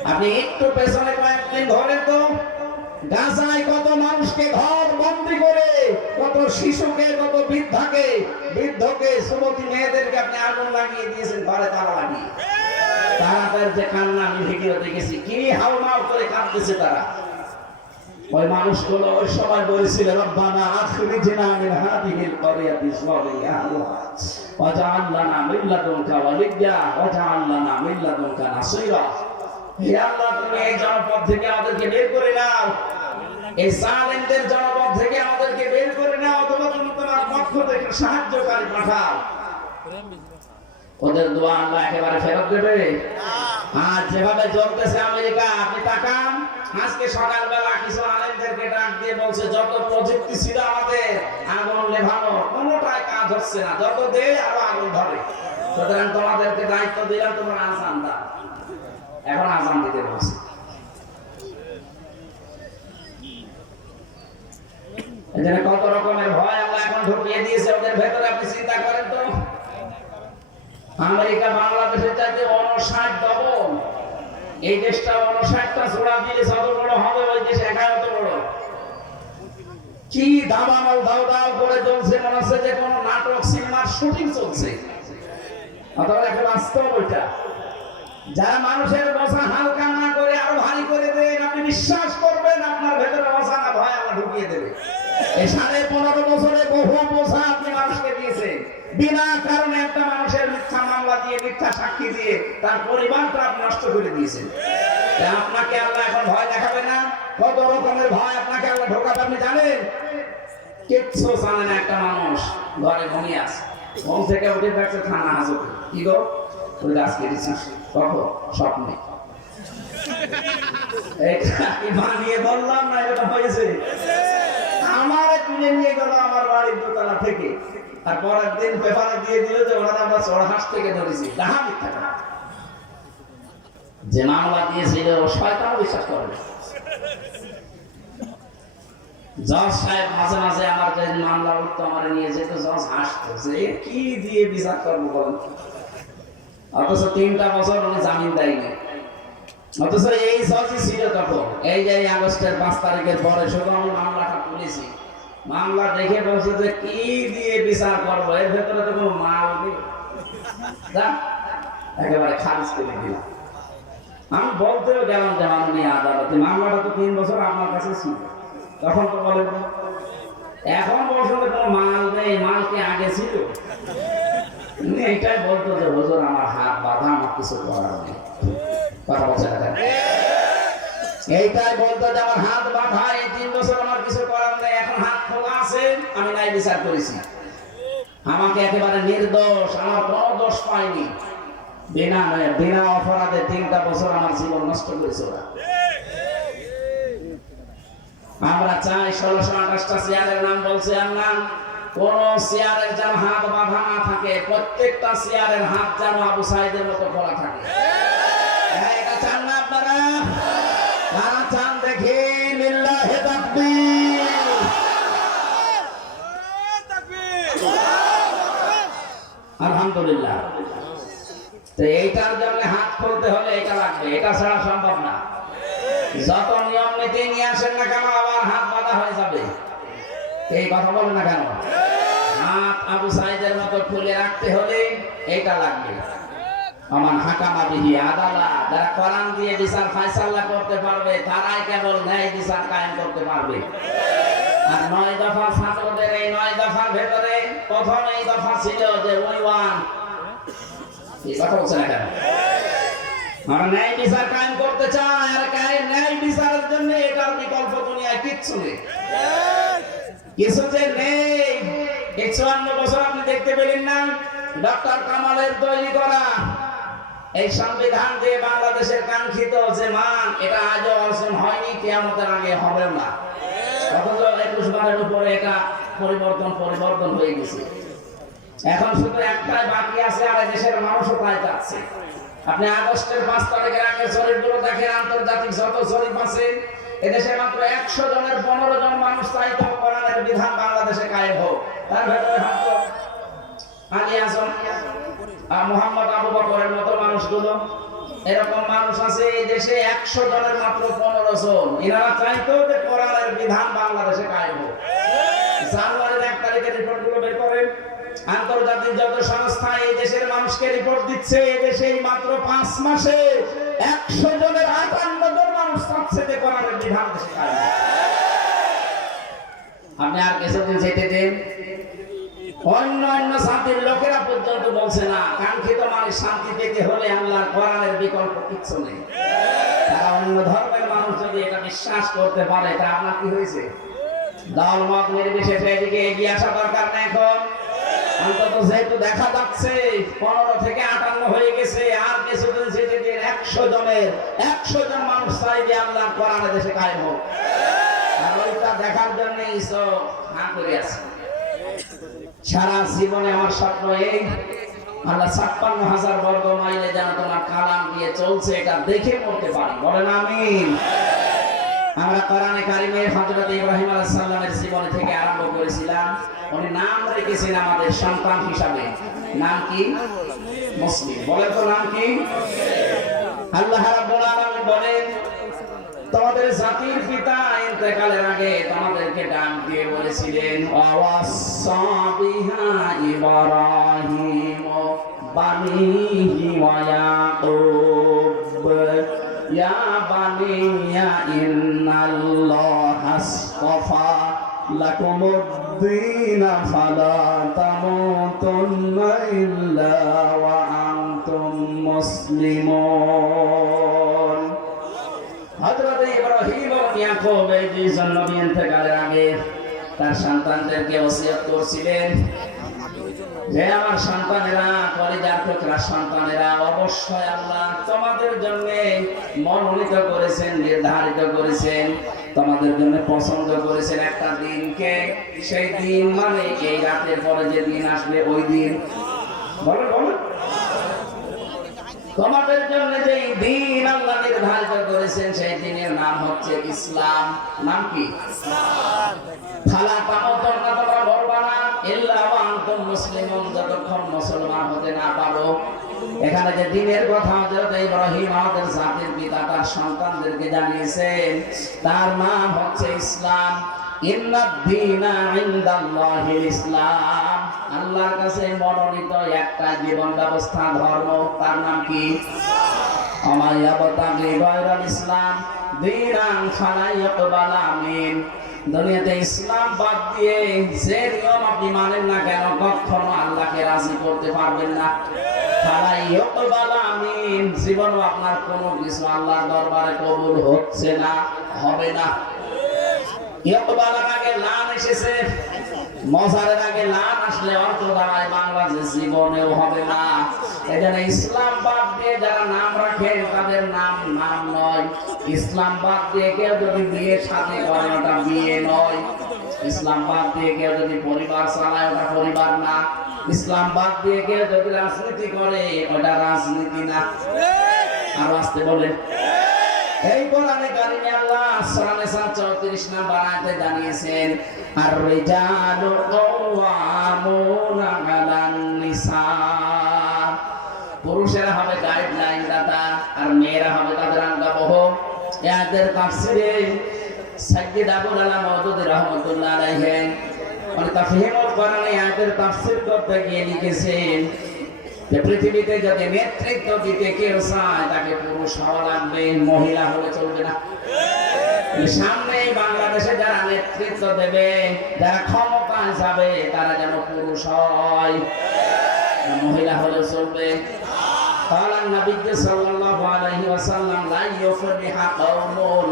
আপনি একটু পেছনে কয়েকদিন ধরে তো গাজায় কত মানুষকে ঘর বন্দি করে, কত শিশুকে, কত বৃদ্ধকে, যুবতী মেয়েদেরকে আপনি আগুন লাগিয়ে দিয়েছেন, ঘরে তালা লাগিয়ে। তাদের যে কান্না আমি ভিডিও দেখেছি, কি হাউমাউ করে কাঁদতেছে তারা। ওই মানুষগুলো ওই সময় বলেছিল, রব্বানা আখরিজনা মিন হাদিহিল ক্বরিয়াতি যালিমি আহলুহা ওয়াজআল লানা মিন লাদুনকা ওয়ালিয়্যা ওয়াজআল লানা মিন লাদুনকা নাসীরা। হে আল্লাহ, তুমি এই জনপদ থেকে আমাদেরকে বের করে নাও, এই জালেমদের জনপদ থেকে আমাদেরকে বের করে নাও, অথবা তুমি তোমার পক্ষ থেকে সাহায্যকারী পাঠাও। ওদের দোয়া আল্লাহ একেবারে ফেরত দেবে? আর যেভাবে চলতেছে আমেরিকা, আপনি তাকান, আজকে সকালবেলা কিছু আলেমদেরকে ডাক দিয়ে বলছে যত প্রযুক্তি ছিল আমাদের আগুন নেভানো, কোনোটাই কাজ হচ্ছে না, যত দেয় আরো আগুন ধরে। সুতরাং তোমাদেরকে দায়িত্ব দিলাম, তোমরা আজান দাও। এখন আজান দিতে বলছে। এখানে কত রকমের ভয় আল্লাহ এখন ঢুকিয়ে দিয়েছে ওদের ভেতরে, আপনি চিন্তা করেন তো। আমেরিকা বাংলাদেশের চাইতে 59 ডবল, এই দেশটা 59টা জোড়া দিলে যত বড় হবে ওই দেশ একাই অত বড়। কি দাবানল দাও দাও করে চলছে, মনে হচ্ছে যে কোন নাটক সিনেমার শুটিং চলছে। অথবা একটা বাস্তব ওইটা, যারা মানুষের বোঝা হালকা না করে আরো ভারী করে দেন, আপনি বিশ্বাস করবেন আপনার ভেতরে অজানা ভয় আল্লাহ ঢুকিয়ে দেবে। এই 15.5 বছরে বহু বোঝা আপনি মানুষকে দিয়েছেন, বিনা কারণে একটা মানুষের মিথ্যা মামলা দিয়ে, মিথ্যা সাক্ষী দিয়ে তার পরিবারটা আপনি নষ্ট করে দিয়েছেন। আপনাকে আল্লাহ এখন ভয় দেখাবে না? কত রকমের ভয় আপনাকে আল্লাহ ঢোকাবে আপনি জানেন? কিচ্ছু জানে না একটা মানুষ ঘরে ঘুমিয়ে আছে, ঘুম থেকে উঠে দেখছে থানা হাজত। কি গো ওই আজকে দিচ্ছিস কখন? স্বপ্নে। বানিয়ে বললাম না, এটা হয়েছে। আমার তুলে নিয়ে গেল আমার বাড়ির দোতলা থেকে, আর পরের দিন পেপারে দিয়ে দিল যে ওনারা আমরা চড়হাস থেকে ধরেছি। তাহা মিথ্যা কথা। যে মামলা দিয়েছিল শয়তান বিশ্বাস করে না। জজ সাহেব মাঝে মাঝে আমার যে মামলা উঠতো আমার নিয়ে যেত, জজ হাসতো যে কি দিয়ে বিচার করবো বলেন। অথচ 3টা বছর উনি জামিন দেয়নি। অথচ এই জজই ছিল তখন। এই যে আগস্টের 5 তারিখের পরে শুধু আমি মামলাটা তুলেছি, মামলা দেখে বলছে যে কি দিয়ে বিচার করবো, এর ভেতরে তো কোনো মাল নেই, একেবারে খারিজ করে দিলাম। আমি বলতেও গেলাম যে মাননীয় আদালতে মামলাটা তো 3 বছর আমার কাছে ছিল, তখন তো বলে এখন বলছেন কোনো মাল নেই, মাল কি আগে ছিল? এইটাই বলতো যে হুজুর আমার হাত বাঁধা, আমার কিছু করার নেই। কথা বলছে না, এইটাই বলতো যে আমার হাত বাঁধা, এই 3 বছর আমার কিছু করার নেই, এখন হাত খোলা আছে, আমি নাই বিচার করেছি, আমাকে একেবারে নির্দোষ, আমার কোনো দোষ পাইনি, বিনা অপরাধে 3টা বছর আমার জীবন নষ্ট করেছে ওরা। আমরা চাই 1628টা চেয়ারের নাম বলছে, আর নাম কোন চেয়ারের যেন হাত বাঁধা না থাকে, প্রত্যেকটা চেয়ারের হাত যেন আবু সাইদের মতো খোলা থাকে। এটা চান না আপনারা? কারা চান দেখি? লিল্লাহি তাকবীর। আলহামদুলিল্লাহ। তো এইটার জন্য হাত খুলতে হলে এটা লাগবে, এটা ছাড়া সম্ভব না। যত নিয়ম নীতি নিয়ে আসেন না কেন আবার হাত বাঁধা হয়ে যাবে, এই কথা বলেন না কেন? হাত আবু সাইদের মতো খুলে রাখতে হলে এটা লাগবে। আমান হাকামা বিহি আদালা, যারা কোরআন দিয়ে বিচার ফায়সালা করতে পারবে তারাই কেবল ন্যায় বিচার কায়েম করতে পারবে। আর 9 দফা ছাত্রদের এই 9 দফার ভেতরে প্রথম এই দফা ছিল যে উই ওয়ান, এই কথা বলছেন না কেন? আমরা ন্যায় বিচার কায়েম করতে চাই, আর ন্যায় বিচারের জন্য এটার বিকল্প দুনিয়ায় কিচ্ছু নেই, কিছু যে নেই। 54 বছর আপনি দেখতে পেলেন না ডক্টর কামালের তৈরি করা এই সংবিধান যে বাংলাদেশের কাঙ্ক্ষিত যে মান, এটা আজও অর্জন হয়নি, কিয়ামতের আগে হবেও না। অথচ 21 বারের উপরে এটা পরিবর্তন হয়ে গেছে। এখন শুধু একটাই বাকি আছে, আর দেশের মানুষও তাই চাচ্ছে। আপনি আগস্টের 5 তারিখের আগে জরিপগুলো দেখেন, আন্তর্জাতিক যত জরিপ আছে, এদেশে মাত্র 100 জনের 15 জন মানুষ চাইতো কোরআনের বিধান বাংলাদেশে কায়েম হোক। তার ভেতরে হয়তো আলী আজম, মোহাম্মদ আবু বকরের মতো মানুষগুলো, এরকম মানুষ আছে এই দেশে 100 জনের মাত্র 15 জন। এনারা চাইতো যে কোরআনের বিধান বাংলাদেশে কায়েম হোক। জানুয়ারির 1 তারিখের রিপোর্টগুলো বের করেন, আন্তর্জাতিক যত সংস্থা এই দেশের মানুষকে রিপোর্ট দিচ্ছে, এই দেশে মাত্র 5 মাসে 100 জনের 58 জন মানুষ চাচ্ছে যে কোরআনের বিধান দেশে কায়েম হোক। আপনি আর কিছুদিন যেতে দেন, অন্য জাতির লোকেরা পর্যন্ত বলছে না কাঙ্ক্ষিত মানে শান্তি পেতে হলে আল্লাহর কোরআনের বিকল্প কিছু নেই। তারা অন্য ধর্মের মানুষ যদি এটা বিশ্বাস করতে পারে, তা আপনার কি হয়েছে? দল মত নির্বিশেষে এদিকে এগিয়ে আসা দরকার না। এখন অন্তত যেহেতু দেখা যাচ্ছে 15 থেকে 58 হয়ে গেছে, আর কিছুদিন যেতে দিন 100 জন মানুষ চাইবে আল্লাহর কোরআনের দেশে কায়েম হোক। আর ওইটা দেখার জন্য ঈশ্বর হাঁ করে আছে। সারা জীবনে আমার স্বপ্ন এই আল্লাহ 56,000 বর্গ মাইলে যেন তোমার কালাম দিয়ে চলছে, এটা দেখে মরতে পারি। বলেন আমিন। আমরা কোরআনে কারিমের হযরত ইব্রাহিম আলাইহিস সালামের জীবন থেকে আরম্ভ করেছিলাম। উনি নাম রেখেছেন আমাদের সন্তান হিসাবে, নাম কি? মুসলিম। বলেন তো নাম কি? আল্লাহ রাব্বুল আলামিন বলেন, তোমাদের জাতির পিতা ইন্তেকালের আগে তোমাদেরকে ডাক দিয়ে বলেছিলেন, ওয়াসাবিহা ইব্রাহিম বানিহি ওয়া ইয়াকুব ইয়া বানিয়া ইন্নাল্লাহা আসতাফা লাকুমুদ-দীন ফালা তামুতুন্না ইল্লা ওয়া আনতুম মুসলিমুন। হযরত ইব্রাহিম ও ইয়াকুব এই দুইজন নবী ইন্তেকালের আগে তার সন্তানদেরকে ওসিয়ত করেছিলেন যে আমার সন্তানেরা, কলিজার টুকরা সন্তানেরা, অবশ্যই আল্লাহ তোমাদের জন্য মনোনীত করেছেন, নির্ধারিত করেছেন, তোমাদের জন্য পছন্দ করেছেন একটা দিনকে। সেই দিন মানে এই রাতের পরে যে দিন আসবে ওই দিন। বলেন বলেন, তোমাদের জন্য যে দিন আল্লাহ নির্ধারিত করেছেন সেই দিনের নাম হচ্ছে ইসলাম। নাম কি? ইসলাম। ফালা তামুতুন্না, তোমরা মরবা না, ইল্লা ওয়া আনতুম মুসলিমুন, যতক্ষণ মুসলমান হতে না পারো। এখানে যে দিনের কথা হযরত ইব্রাহিম আমাদের জাতির পিতা তার সন্তানদেরকে জানিয়েছেন, তার নাম হচ্ছে ইসলাম। ইন্নাদ-দীনা ইনদাল্লাহিল ইসলাম, আল্লাহর কাছে মনোনীত একটা জীবন ব্যবস্থা, ধর্ম, তার নাম কি? আমার ইয়াবতাগি গায়রাল ইসলাম দীনান ফালা ইয়াকবালা মিন। দুনিয়াতে ইসলাম বাদ দিয়ে যে নিয়ম আপনি মানেন না কেন কখনো আল্লাহকে রাজি করতে পারবেন না। ফালা ইয়াকবালা মিন, জীবনও আপনার কোনো কিছু আল্লাহর দরবারে কবুল হচ্ছে না, হবে না। ইয়াকবালার আগে লান এসেছে, মজারের আগে লান আসলে অর্থ দাঁড়ায় বাংলাদেশ জীবনেও হবে না। এখানে ইসলাম বাদ দিয়ে যারা নাম রাখে তাদের নাম নাম নয়। ইসলাম বাদ দিয়ে কেউ যদি বিয়ে শাদী করে ওটা বিয়ে নয়। ইসলাম বাদ দিয়ে কেউ যদি পরিবার চালায় ওটা পরিবার না। ইসলাম বাদ দিয়ে কেউ যদি রাজনীতি করে ওটা রাজনীতি না। আর আসতে বলেন এই কোরআনে কারিমে আল্লাহ সূরা নিসা 34 নম্বর আয়াতে জানিয়েছেন আর রিজালু কাওয়ামুনা আলান নিসা। পুরুষেরা হবে গাইডলাইন দাতা আর মেয়েরা হবে তাদের আজ্ঞাবহ। এই আয়াতের তাফসীরে সাইয়্যিদ আবুল আলা মাওদুদী রাহমাতুল্লাহ আলাইহি উনি তাফসীরুল কোরআনে আয়াতের তাফসীর করতে গিয়ে লিখেছেন যে পৃথিবীতে যদি নেতৃত্ব দিতে কেউ চায় তাকে পুরুষ হওয়া লাগবে, মহিলা হলে চলবে না। সামনে বাংলাদেশে যারা নেতৃত্ব দেবে, যারা ক্ষমতায় যাবে তারা যেন পুরুষ হয়, মহিলা হলে চলবে। কালান নবী সাল্লাল্লাহু আলাইহি ওয়াসাল্লাম লা ইউফলিহা কওমুন,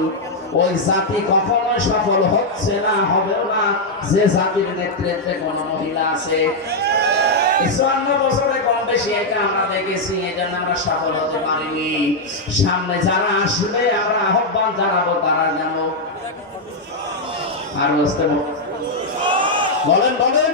ওই জাতি কখনোই সফল হচ্ছে না, হবেও না যে জাতির নেতৃত্বে কোনো মহিলা আছে। 54 বছরে কম বেশি এটা আমরা দেখেছি, এজন্য আমরা সফল হতে পারিনি। সামনে যারা আসবে আমরা আহ্বান জানাবো তারা যেন আর বুঝতে বলেন বলেন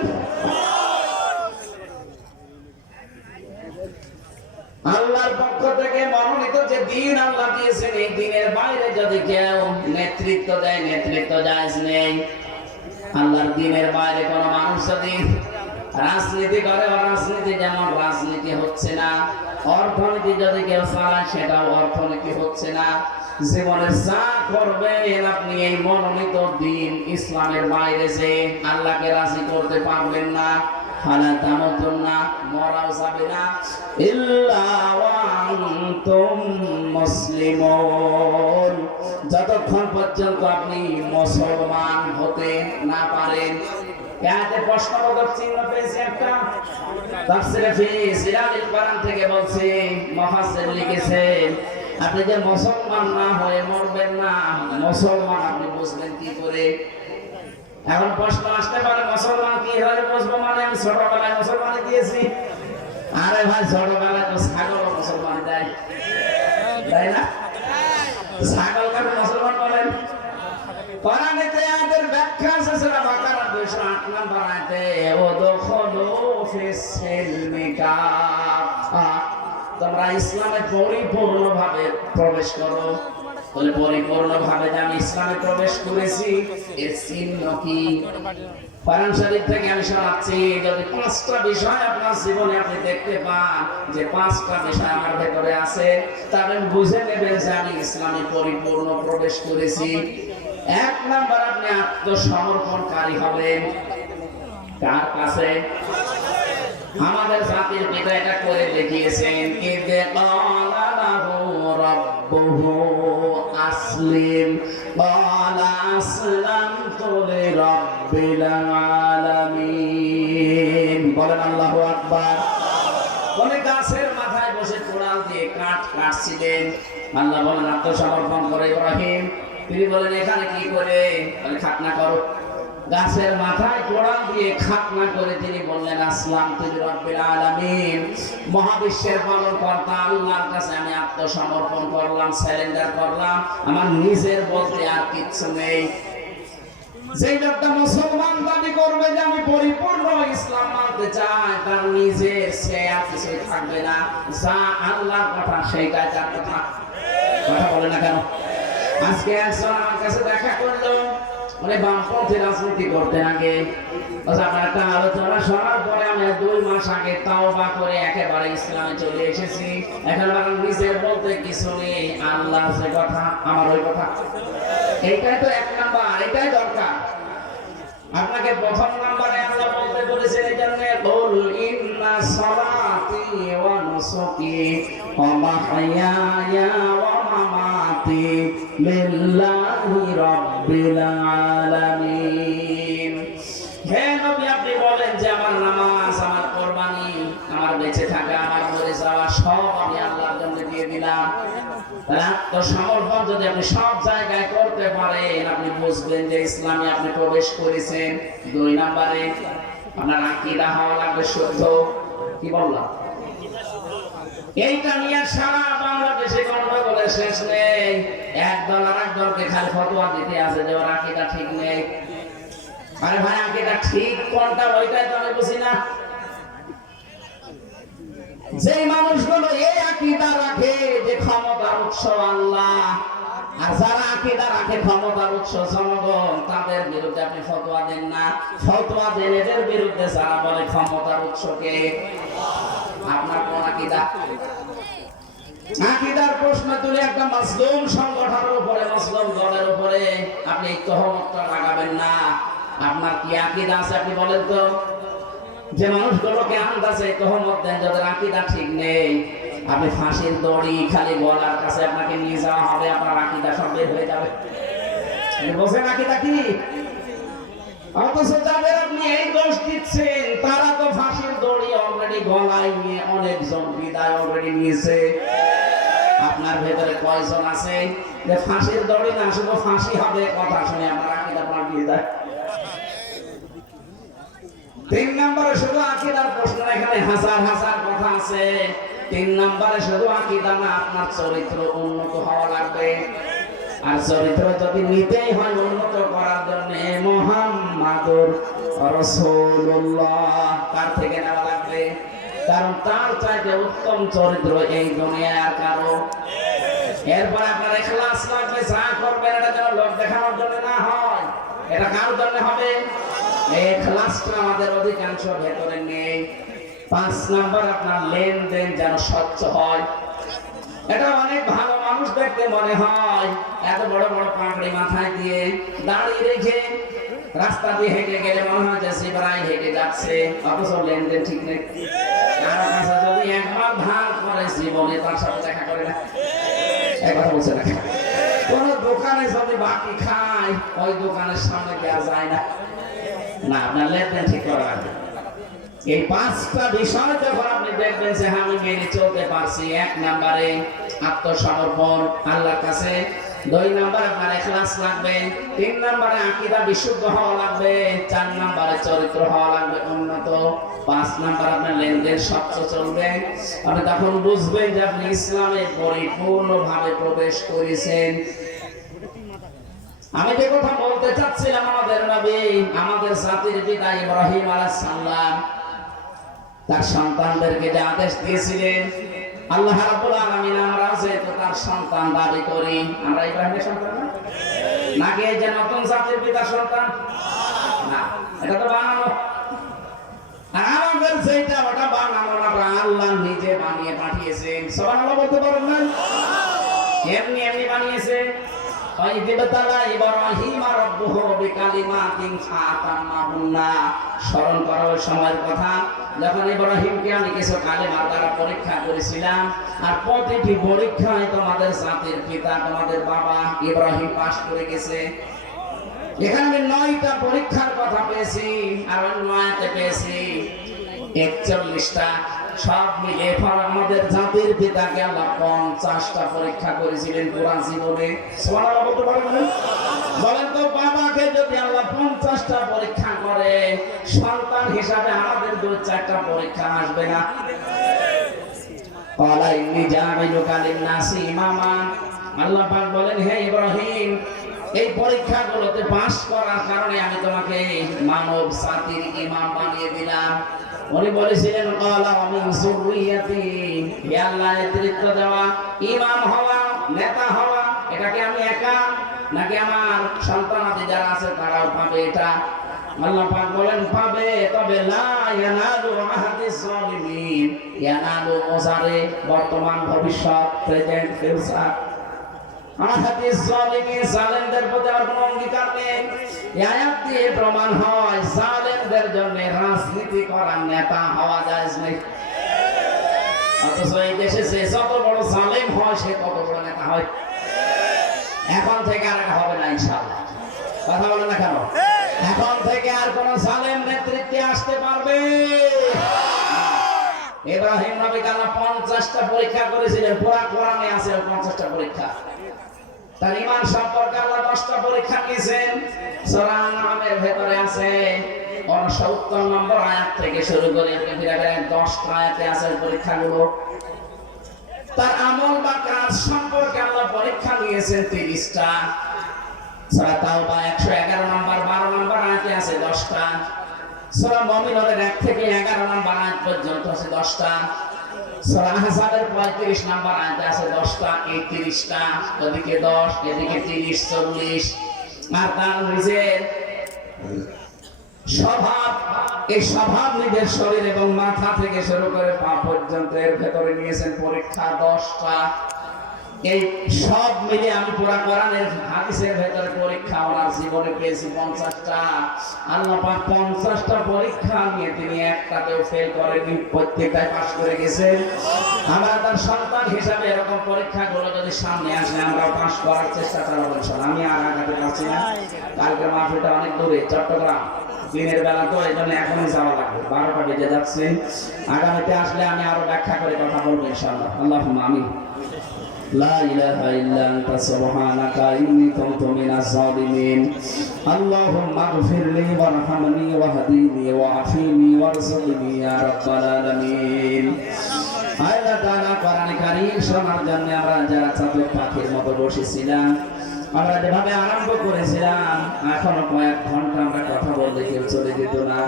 আল্লাহর পক্ষ থেকে মনোনীত যে দিন আল্লাহ দিয়েছেন এই দিনের বাইরে যদি কেউ নেতৃত্ব দেয়, নেতৃত্ব জায়েজ নেই। আল্লাহর দিনের বাইরে কোনো মানুষ যদি রাজনীতি করে, রাজনীতি যেমন রাজনীতি হচ্ছে না। অর্থনীতি যদি কেউ চালায় সেটাও অর্থনীতি হচ্ছে না। জীবনের যা করবেন আপনি এই মনোনীত দিন ইসলামের বাইরে যে আল্লাহকে রাজি করতে পারবেন না, ফালা তামুতুন্না, মরাও যাবে না, ইল্লা ওয়া আনতুম মুসলিমুন, যতক্ষণ পর্যন্ত আপনি মুসলমান হতে না পারেন। এতে প্রশ্নবোধক চিহ্ন পেয়েছি একটা, তাফসীরে ফি সিরাজিল কোরআন থেকে বলছি, মুফাসসির লিখেছেন আপনি যে মুসলমান না হয়ে মরবেন না, মুসলমান আপনি বুঝবেন কি করে? এখন প্রশ্ন আসতে পারে মুসলমান কি হয়ে বুঝবো, মানে আমি ছোটবেলায় মুসলমানি দিয়েছি। আরে ভাই ছোটবেলায় তো ছাগল মুসলমান দেয়, তাই না? ছাগলকে মুসলমান বলেন। কোরআনে আয়াতের ব্যাখ্যা আছে সূরা বাকারা 208 নম্বর আয়াতে, ওয়াদখুলু ফিস সিলমি কাফা, তোমরা ইসলামে পরিপূর্ণভাবে প্রবেশ করো। বলে পরিপূর্ণভাবে যে আমি ইসলামে প্রবেশ করেছি এর চিহ্ন কি? কোরআন শরীফ থেকে আমি শোনাচ্ছি, যদি 5টা বিষয় আপনার জীবনে আপনি দেখতে পান যে 5টা বিষয় আমার ভেতরে আছে, তাহলে বুঝে নেবেন যে আমি ইসলামে পরিপূর্ণ প্রবেশ করেছি। 1 নাম্বার, আপনি আত্মসমর্পণকারী হবেন। কার কাছে? আমাদের জাতির পিতা এটা করে দেখিয়েছেন, ইযে ক্বালা লাহু রাব্বুহু আসলিম ক্বালা আসলামতু লিরাব্বিল আলামিন। বলেন আল্লাহু আকবার। কোন গাছের মাথায় বসে কোড়াল দিয়ে কাঠ কাটছিলেন, আল্লাহ বলেন আত্মসমর্পণ করে ইব্রাহিম। তিনি বলেন এখানে কি করে? বলে খাতনা করো। গাছের মাথায় কোড়াল দিয়ে খাতনা করে তিনি বললেন আসলামতু লিরাব্বিল আলামিন, মহাবিশ্বের পালনকর্তা আল্লাহর কাছে আমি আত্মসমর্পণ করলাম, সারেন্ডার করলাম, আমার নিজের বলতে আর কিচ্ছু নেই। যে লোকটা মুসলমান দাবি করবে যে আমি পরিপূর্ণ ইসলাম মানতে চাই, তার নিজের সে আর কিছুই থাকবে না, যা আল্লাহর কথা সেইটাই তার কথা। কথা বলে না কেন? আজকে একজন আমার কাছে দেখা করলো, মানে বামপন্থী রাজনীতি করতে আগে একটা আলোচনা শোনার পরে আমি 2 মাস আগে তাওবা করে একেবারে ইসলামে চলে এসেছি। এখন আমার নিজের বলতে কিছু নেই, আল্লাহ যে কথা আমার ওই কথা। এইটাই তো 1 নাম্বার, এটাই দরকার। আপনাকে প্রথম নাম্বারে আল্লাহ বলতে বলেছেন এই জন্য, কুল ইন্না সালাতি ওয়া নুসুকি নুসুকি ওয়া মাহইয়ায়া ওয়া মামাতি লিল্লাহি রাব্বিল আলামিন। হে নবী, আপনি বলেন যে আমার নামাজ, আমার কুরবানি, আমার বেঁচে থাকা, আমার মরে যাওয়া সব আমি আল্লাহর জন্য দিয়ে দিলাম। আত্মসমর্পণ যদি আপনি সব জায়গায় করতে পারেন, আপনি বুঝবেন যে ইসলামে আপনি প্রবেশ করেছেন। 2 নম্বরে আপনার আকীদা হওয়া লাগবে শুদ্ধ। কি বললাম? এইটা নিয়ে সারা বাংলাদেশে গন্ডগোলের শেষ নেই। একদল আর একদলকে খালি ফতোয়া দিতে আছে যে ওর আকীদা ঠিক নেই। আরে ভাই, আকীদা ঠিক কোনটা ওইটাই তো আমি বুঝি না। যে মানুষগুলো এই আকীদা রাখে যে ক্ষমতার উৎস আল্লাহ, আর যারা আকীদা রাখে ক্ষমতার উৎস জনগণ, তাদের বিরুদ্ধে আপনি ফতোয়া দেন না। ফতোয়া দেন এদের বিরুদ্ধে যারা বলে ক্ষমতার উৎসকে। আপনার কোন আকীদা? আকীদার প্রশ্ন তুলে একটা মাসলুম সংগঠনের উপরে, মাসলুম দলের উপরে আপনি এই তহমতটা লাগাবেন না। আপনার কি আকীদা আছে আপনি বলেন তো? যে মানুষগুলোকে আন্দাজে তহমত দেন যাদের আকীদা ঠিক নেই, আপনি ফাঁসির দড়ি খালি গলার কাছে আপনাকে নিয়ে যাওয়া হবে, আপনার আকীদা সব বের হয়ে যাবে। বোঝেন আকীদা কি? অথচ যাদের আপনি এই দোষ দিচ্ছেন তারা তো ফাঁসির দড়ি অলরেডি গলায় নিয়ে অনেকজন বিদায় অলরেডি নিয়েছে। আপনার ভেতরে কয়জন আছে যে ফাঁসির দড়ি না, শুধু ফাঁসি হবে কথা শুনে আপনার আকীদা পাল্টিয়ে যায়? 3 নম্বরে শুধু আকীদার প্রশ্ন, এখানে হাজার হাজার কথা আছে। 3 নম্বরে শুধু আকীদা না, আপনার চরিত্র উন্নত হওয়া লাগবে। আর চরিত্র যদি নিতেই হয় উন্নত করার জন্য মুহাম্মাদুর রাসূলুল্লাহ, তার থেকে নেওয়া লাগবে। কারণ তার চাইতে উত্তম চরিত্র এই দুনিয়ায় আর কারো। এরপর আপনার ইখলাস লাগবে, যা করবেন এটা যেন লোক দেখানোর জন্য না হয়। এটা কার জন্য হবে? ইখলাসটা আমাদের অধিকাংশ ভেতরে নেই। 5 নম্বর আপনার লেনদেন যেন স্বচ্ছ হয়। এটা অনেক ভালো মানুষ দেখতে মনে হয়, এত বড় বড় পাগড়ি মাথায় দিয়ে দাড়ি রেখে রাস্তা দিয়ে হেঁটে গেলে মনে হয় যে সিবরাই হেঁটে যাচ্ছে, অথচ লেনদেন ঠিক নেই। কারো কাছে যদি একবার ধার করে জীবনে তার সাথে দেখা করে না, একবার বলছে না। কোন দোকানে যদি বাকি খায় ওই দোকানের সামনে দেওয়া যায় না। না, আপনার লেনদেন ঠিক করা লাগবে। এই 5টা বিষয় যখন আপনি দেখবেন যে আমি মেনে চলতে পারছি, 1 নম্বরে আত্মসমর্পণ আল্লাহর কাছে, 2 নম্বরে আপনার ইখলাস লাগবে, 3 নম্বরে আকীদা বিশুদ্ধ হওয়া লাগবে, 4 নম্বরে চরিত্র হওয়া লাগবে উন্নত, 5 নম্বরে আপনার লেনদেন স্বচ্ছ চলবে। আপনি তখন বুঝবেন যে আপনি ইসলামে পরিপূর্ণভাবে প্রবেশ করেছেন। আমি যে কথা বলতে চাচ্ছিলাম, আমাদের নবী, আমাদের জাতির পিতা ইব্রাহিম আলাইহিস সালাম তার সন্তানদেরকে যে আদেশ দিয়েছিলেন, আল্লাহ রাব্বুল আলামিন আমরা যেহেতু তার সন্তান দাবি করি, আমরা ইব্রাহিমের সন্তান না? নাকি এই যে নতুন জাতির পিতার সন্তান? না, এটা তো বানানো। আমাদের যেটা ওটা বানানো না, আল্লাহ নিজে বানিয়ে পাঠিয়েছেন। সুবহানাল্লাহ বলতে পারেন না? এমনি এমনি বানিয়েছে। স্মরণ করো সময়ের কথা, যখন ইব্রাহিমকে আমি কিছু কালিমার দ্বারা পরীক্ষা করেছিলাম, আর প্রতিটি পরীক্ষায় তোমাদের জাতির পিতা, তোমাদের বাবা ইব্রাহিম পাস করে গেছে। এখানে আমি 9টা পরীক্ষার কথা পেয়েছি, আর অন্য আয়াতে পেয়েছি 41টা। সব মিলে আমাদের জাতির পিতাকে আল্লাহ 50টা পরীক্ষা করেছিলেন পুরা জীবনে। সুবহানাল্লাহ বলতে পারবেন? বলেন তো, বাবাকে যদি আল্লাহ 50টা পরীক্ষা করে, সন্তান হিসাবে আমাদের 2-4টা পরীক্ষা আসবে না? ক্বালা ইন্নী জামিলুকা লিন-নাসি ইমামা, আল্লাহ পাক বলেন, হে ইব্রাহিম, এই পরীক্ষাগুলোতে পাস করার কারণে আমি তোমাকে মানব জাতির ইমাম বানিয়ে দিলাম। উনি বলেছিলেন, ক্বালা ওয়া মিন যুররিয়াতি, হে আল্লাহ, নেতৃত্ব দেওয়া, ইমাম হওয়া, নেতা হওয়া, এটা কি আমি একা নাকি আমার সন্তানাদি যারা আছে তারাও পাবে? এটা আল্লাহ পাক বলেন পাবে, তবে লা ইয়ানালু আহাদিস যালিমিন, ইয়ানালু মুজারে বর্তমান ভবিষ্যৎ, প্রেজেন্ট ফিউচার। আহাদিস যালিমিন, জালেমদের প্রতি আর কোনো অঙ্গীকার নেই। এই আয়াত দিয়ে প্রমাণ হয় জালেমদের জন্য রাজনীতি করার নেতা হওয়া জায়েজ নেই। অথচ এই দেশে যে যত বড় জালেম হয় সে তত বড় নেতা হয়। এখন থেকে আর হবে না ইনশাআল্লাহ। কথা বলে না কেন? এখন থেকে আর কোন জালেম নেতৃত্বে আসতে পারবে? ইব্রাহিম নবী কালা 50টা পরীক্ষা করেছিলেন, পুরা কোরআনে আছে 50টা পরীক্ষা। তার ঈমান সম্পর্কে আল্লাহ 10টা পরীক্ষা নিয়েছেন। সূরা আন-নামের ভেতরে আছে 69 নম্বর আয়াত থেকে শুরু করে 10টা আয়াতে আছে পরীক্ষাগুলো। তার আমল বা কাজ সম্পর্কে আল্লাহ পরীক্ষা নিয়েছেন 30টা। সূরা তাওবা 111 নম্বর 12 নম্বর আয়াতে আছে 10টা। সূরা মুমিনুনের 1 থেকে 11 নম্বর আয়াত পর্যন্ত আছে 10টা। সূরা আহজাবের 35 নম্বর আয়াতে আছে 10টা। এই 30টা, ওদিকে 10, এদিকে 30, 40। আর তার নিজের স্বভাব, এই স্বভাব নিজের শরীর এবং মাথা থেকে শুরু করে পা পর্যন্ত এর ভেতরে নিয়েছেন পরীক্ষা 10টা। এই সব মিলে আমি পুরা কোরআনের হাদিসের ভেতরে পরীক্ষা ওনার জীবনে পেয়েছি 50টা। আল্লাহ পাক 50টা পরীক্ষা নিয়ে তিনি একটাতেও ফেল করেননি, প্রত্যেকটাই পাস করে গেছেন। আমরা তার সন্তান হিসাবে এরকম পরীক্ষাগুলো যদি সামনে আসে আমরা পাস করার চেষ্টা করব ইনশাআল্লাহ। আমি আর আগাতে পারছি না, কালকে মাহফিলটা অনেক দূরে, চট্টগ্রাম। দিনের বেলা তো এই জন্য এখনই যাওয়া লাগবে, 12টা বেজে যাচ্ছে। আগামীতে আসলে আমি আরো ব্যাখ্যা করে কথা বলবো ইনশাআল্লাহ। আল্লাহুম্মা আমিন। لا إله إلا أنت سبحانك إني كنت من الظالمين اللهم اغفر لي وارحمني واهدني وعافني وارزقني يا رب العالمين। আল্লাহ তাআলা কোরআন কারীম শোনার জন্য আমরা যারা চাতক পাখির মতো বসেছিলাম, আমরা যেভাবে আরম্ভ করেছিলাম এখনো কয়েক ঘন্টা আমরা কথা বলতে কেউ চলে যেত না,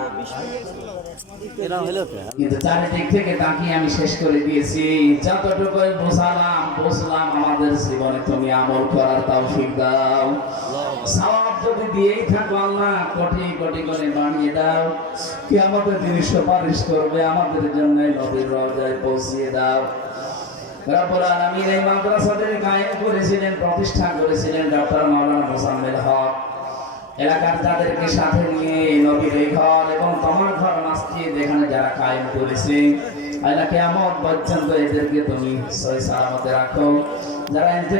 কিন্তু চারিদিক থেকে তাকিয়ে আমি শেষ করে দিয়েছি। যতটুকু বুঝলাম আমাদের জীবনে তুমি আমল করার তৌফিক দাও। সওয়াব যদি দিয়েই থাকো আল্লাহ কোটি কোটি করে বানিয়ে দাও। কিয়ামতের দিন সুপারিশ করবে আমাদের জন্য, নবীর রওজায় পৌঁছিয়ে দাও। রব্বুল আলামিন এই মাদ্রাসাটি কায়েম করেছিলেন, প্রতিষ্ঠা করেছিলেন ডক্টর মাওলানা মোজাম্মেল হক। এলাকার যাদেরকে সাথে নিয়ে নবীর এই ঘর এবং তোমার ঘর মসজিদ এখানে যারা কায়েম করেছে, আল্লাহ কিয়ামত পর্যন্ত এদেরকে তুমি সহি সালামতে রাখো। যারা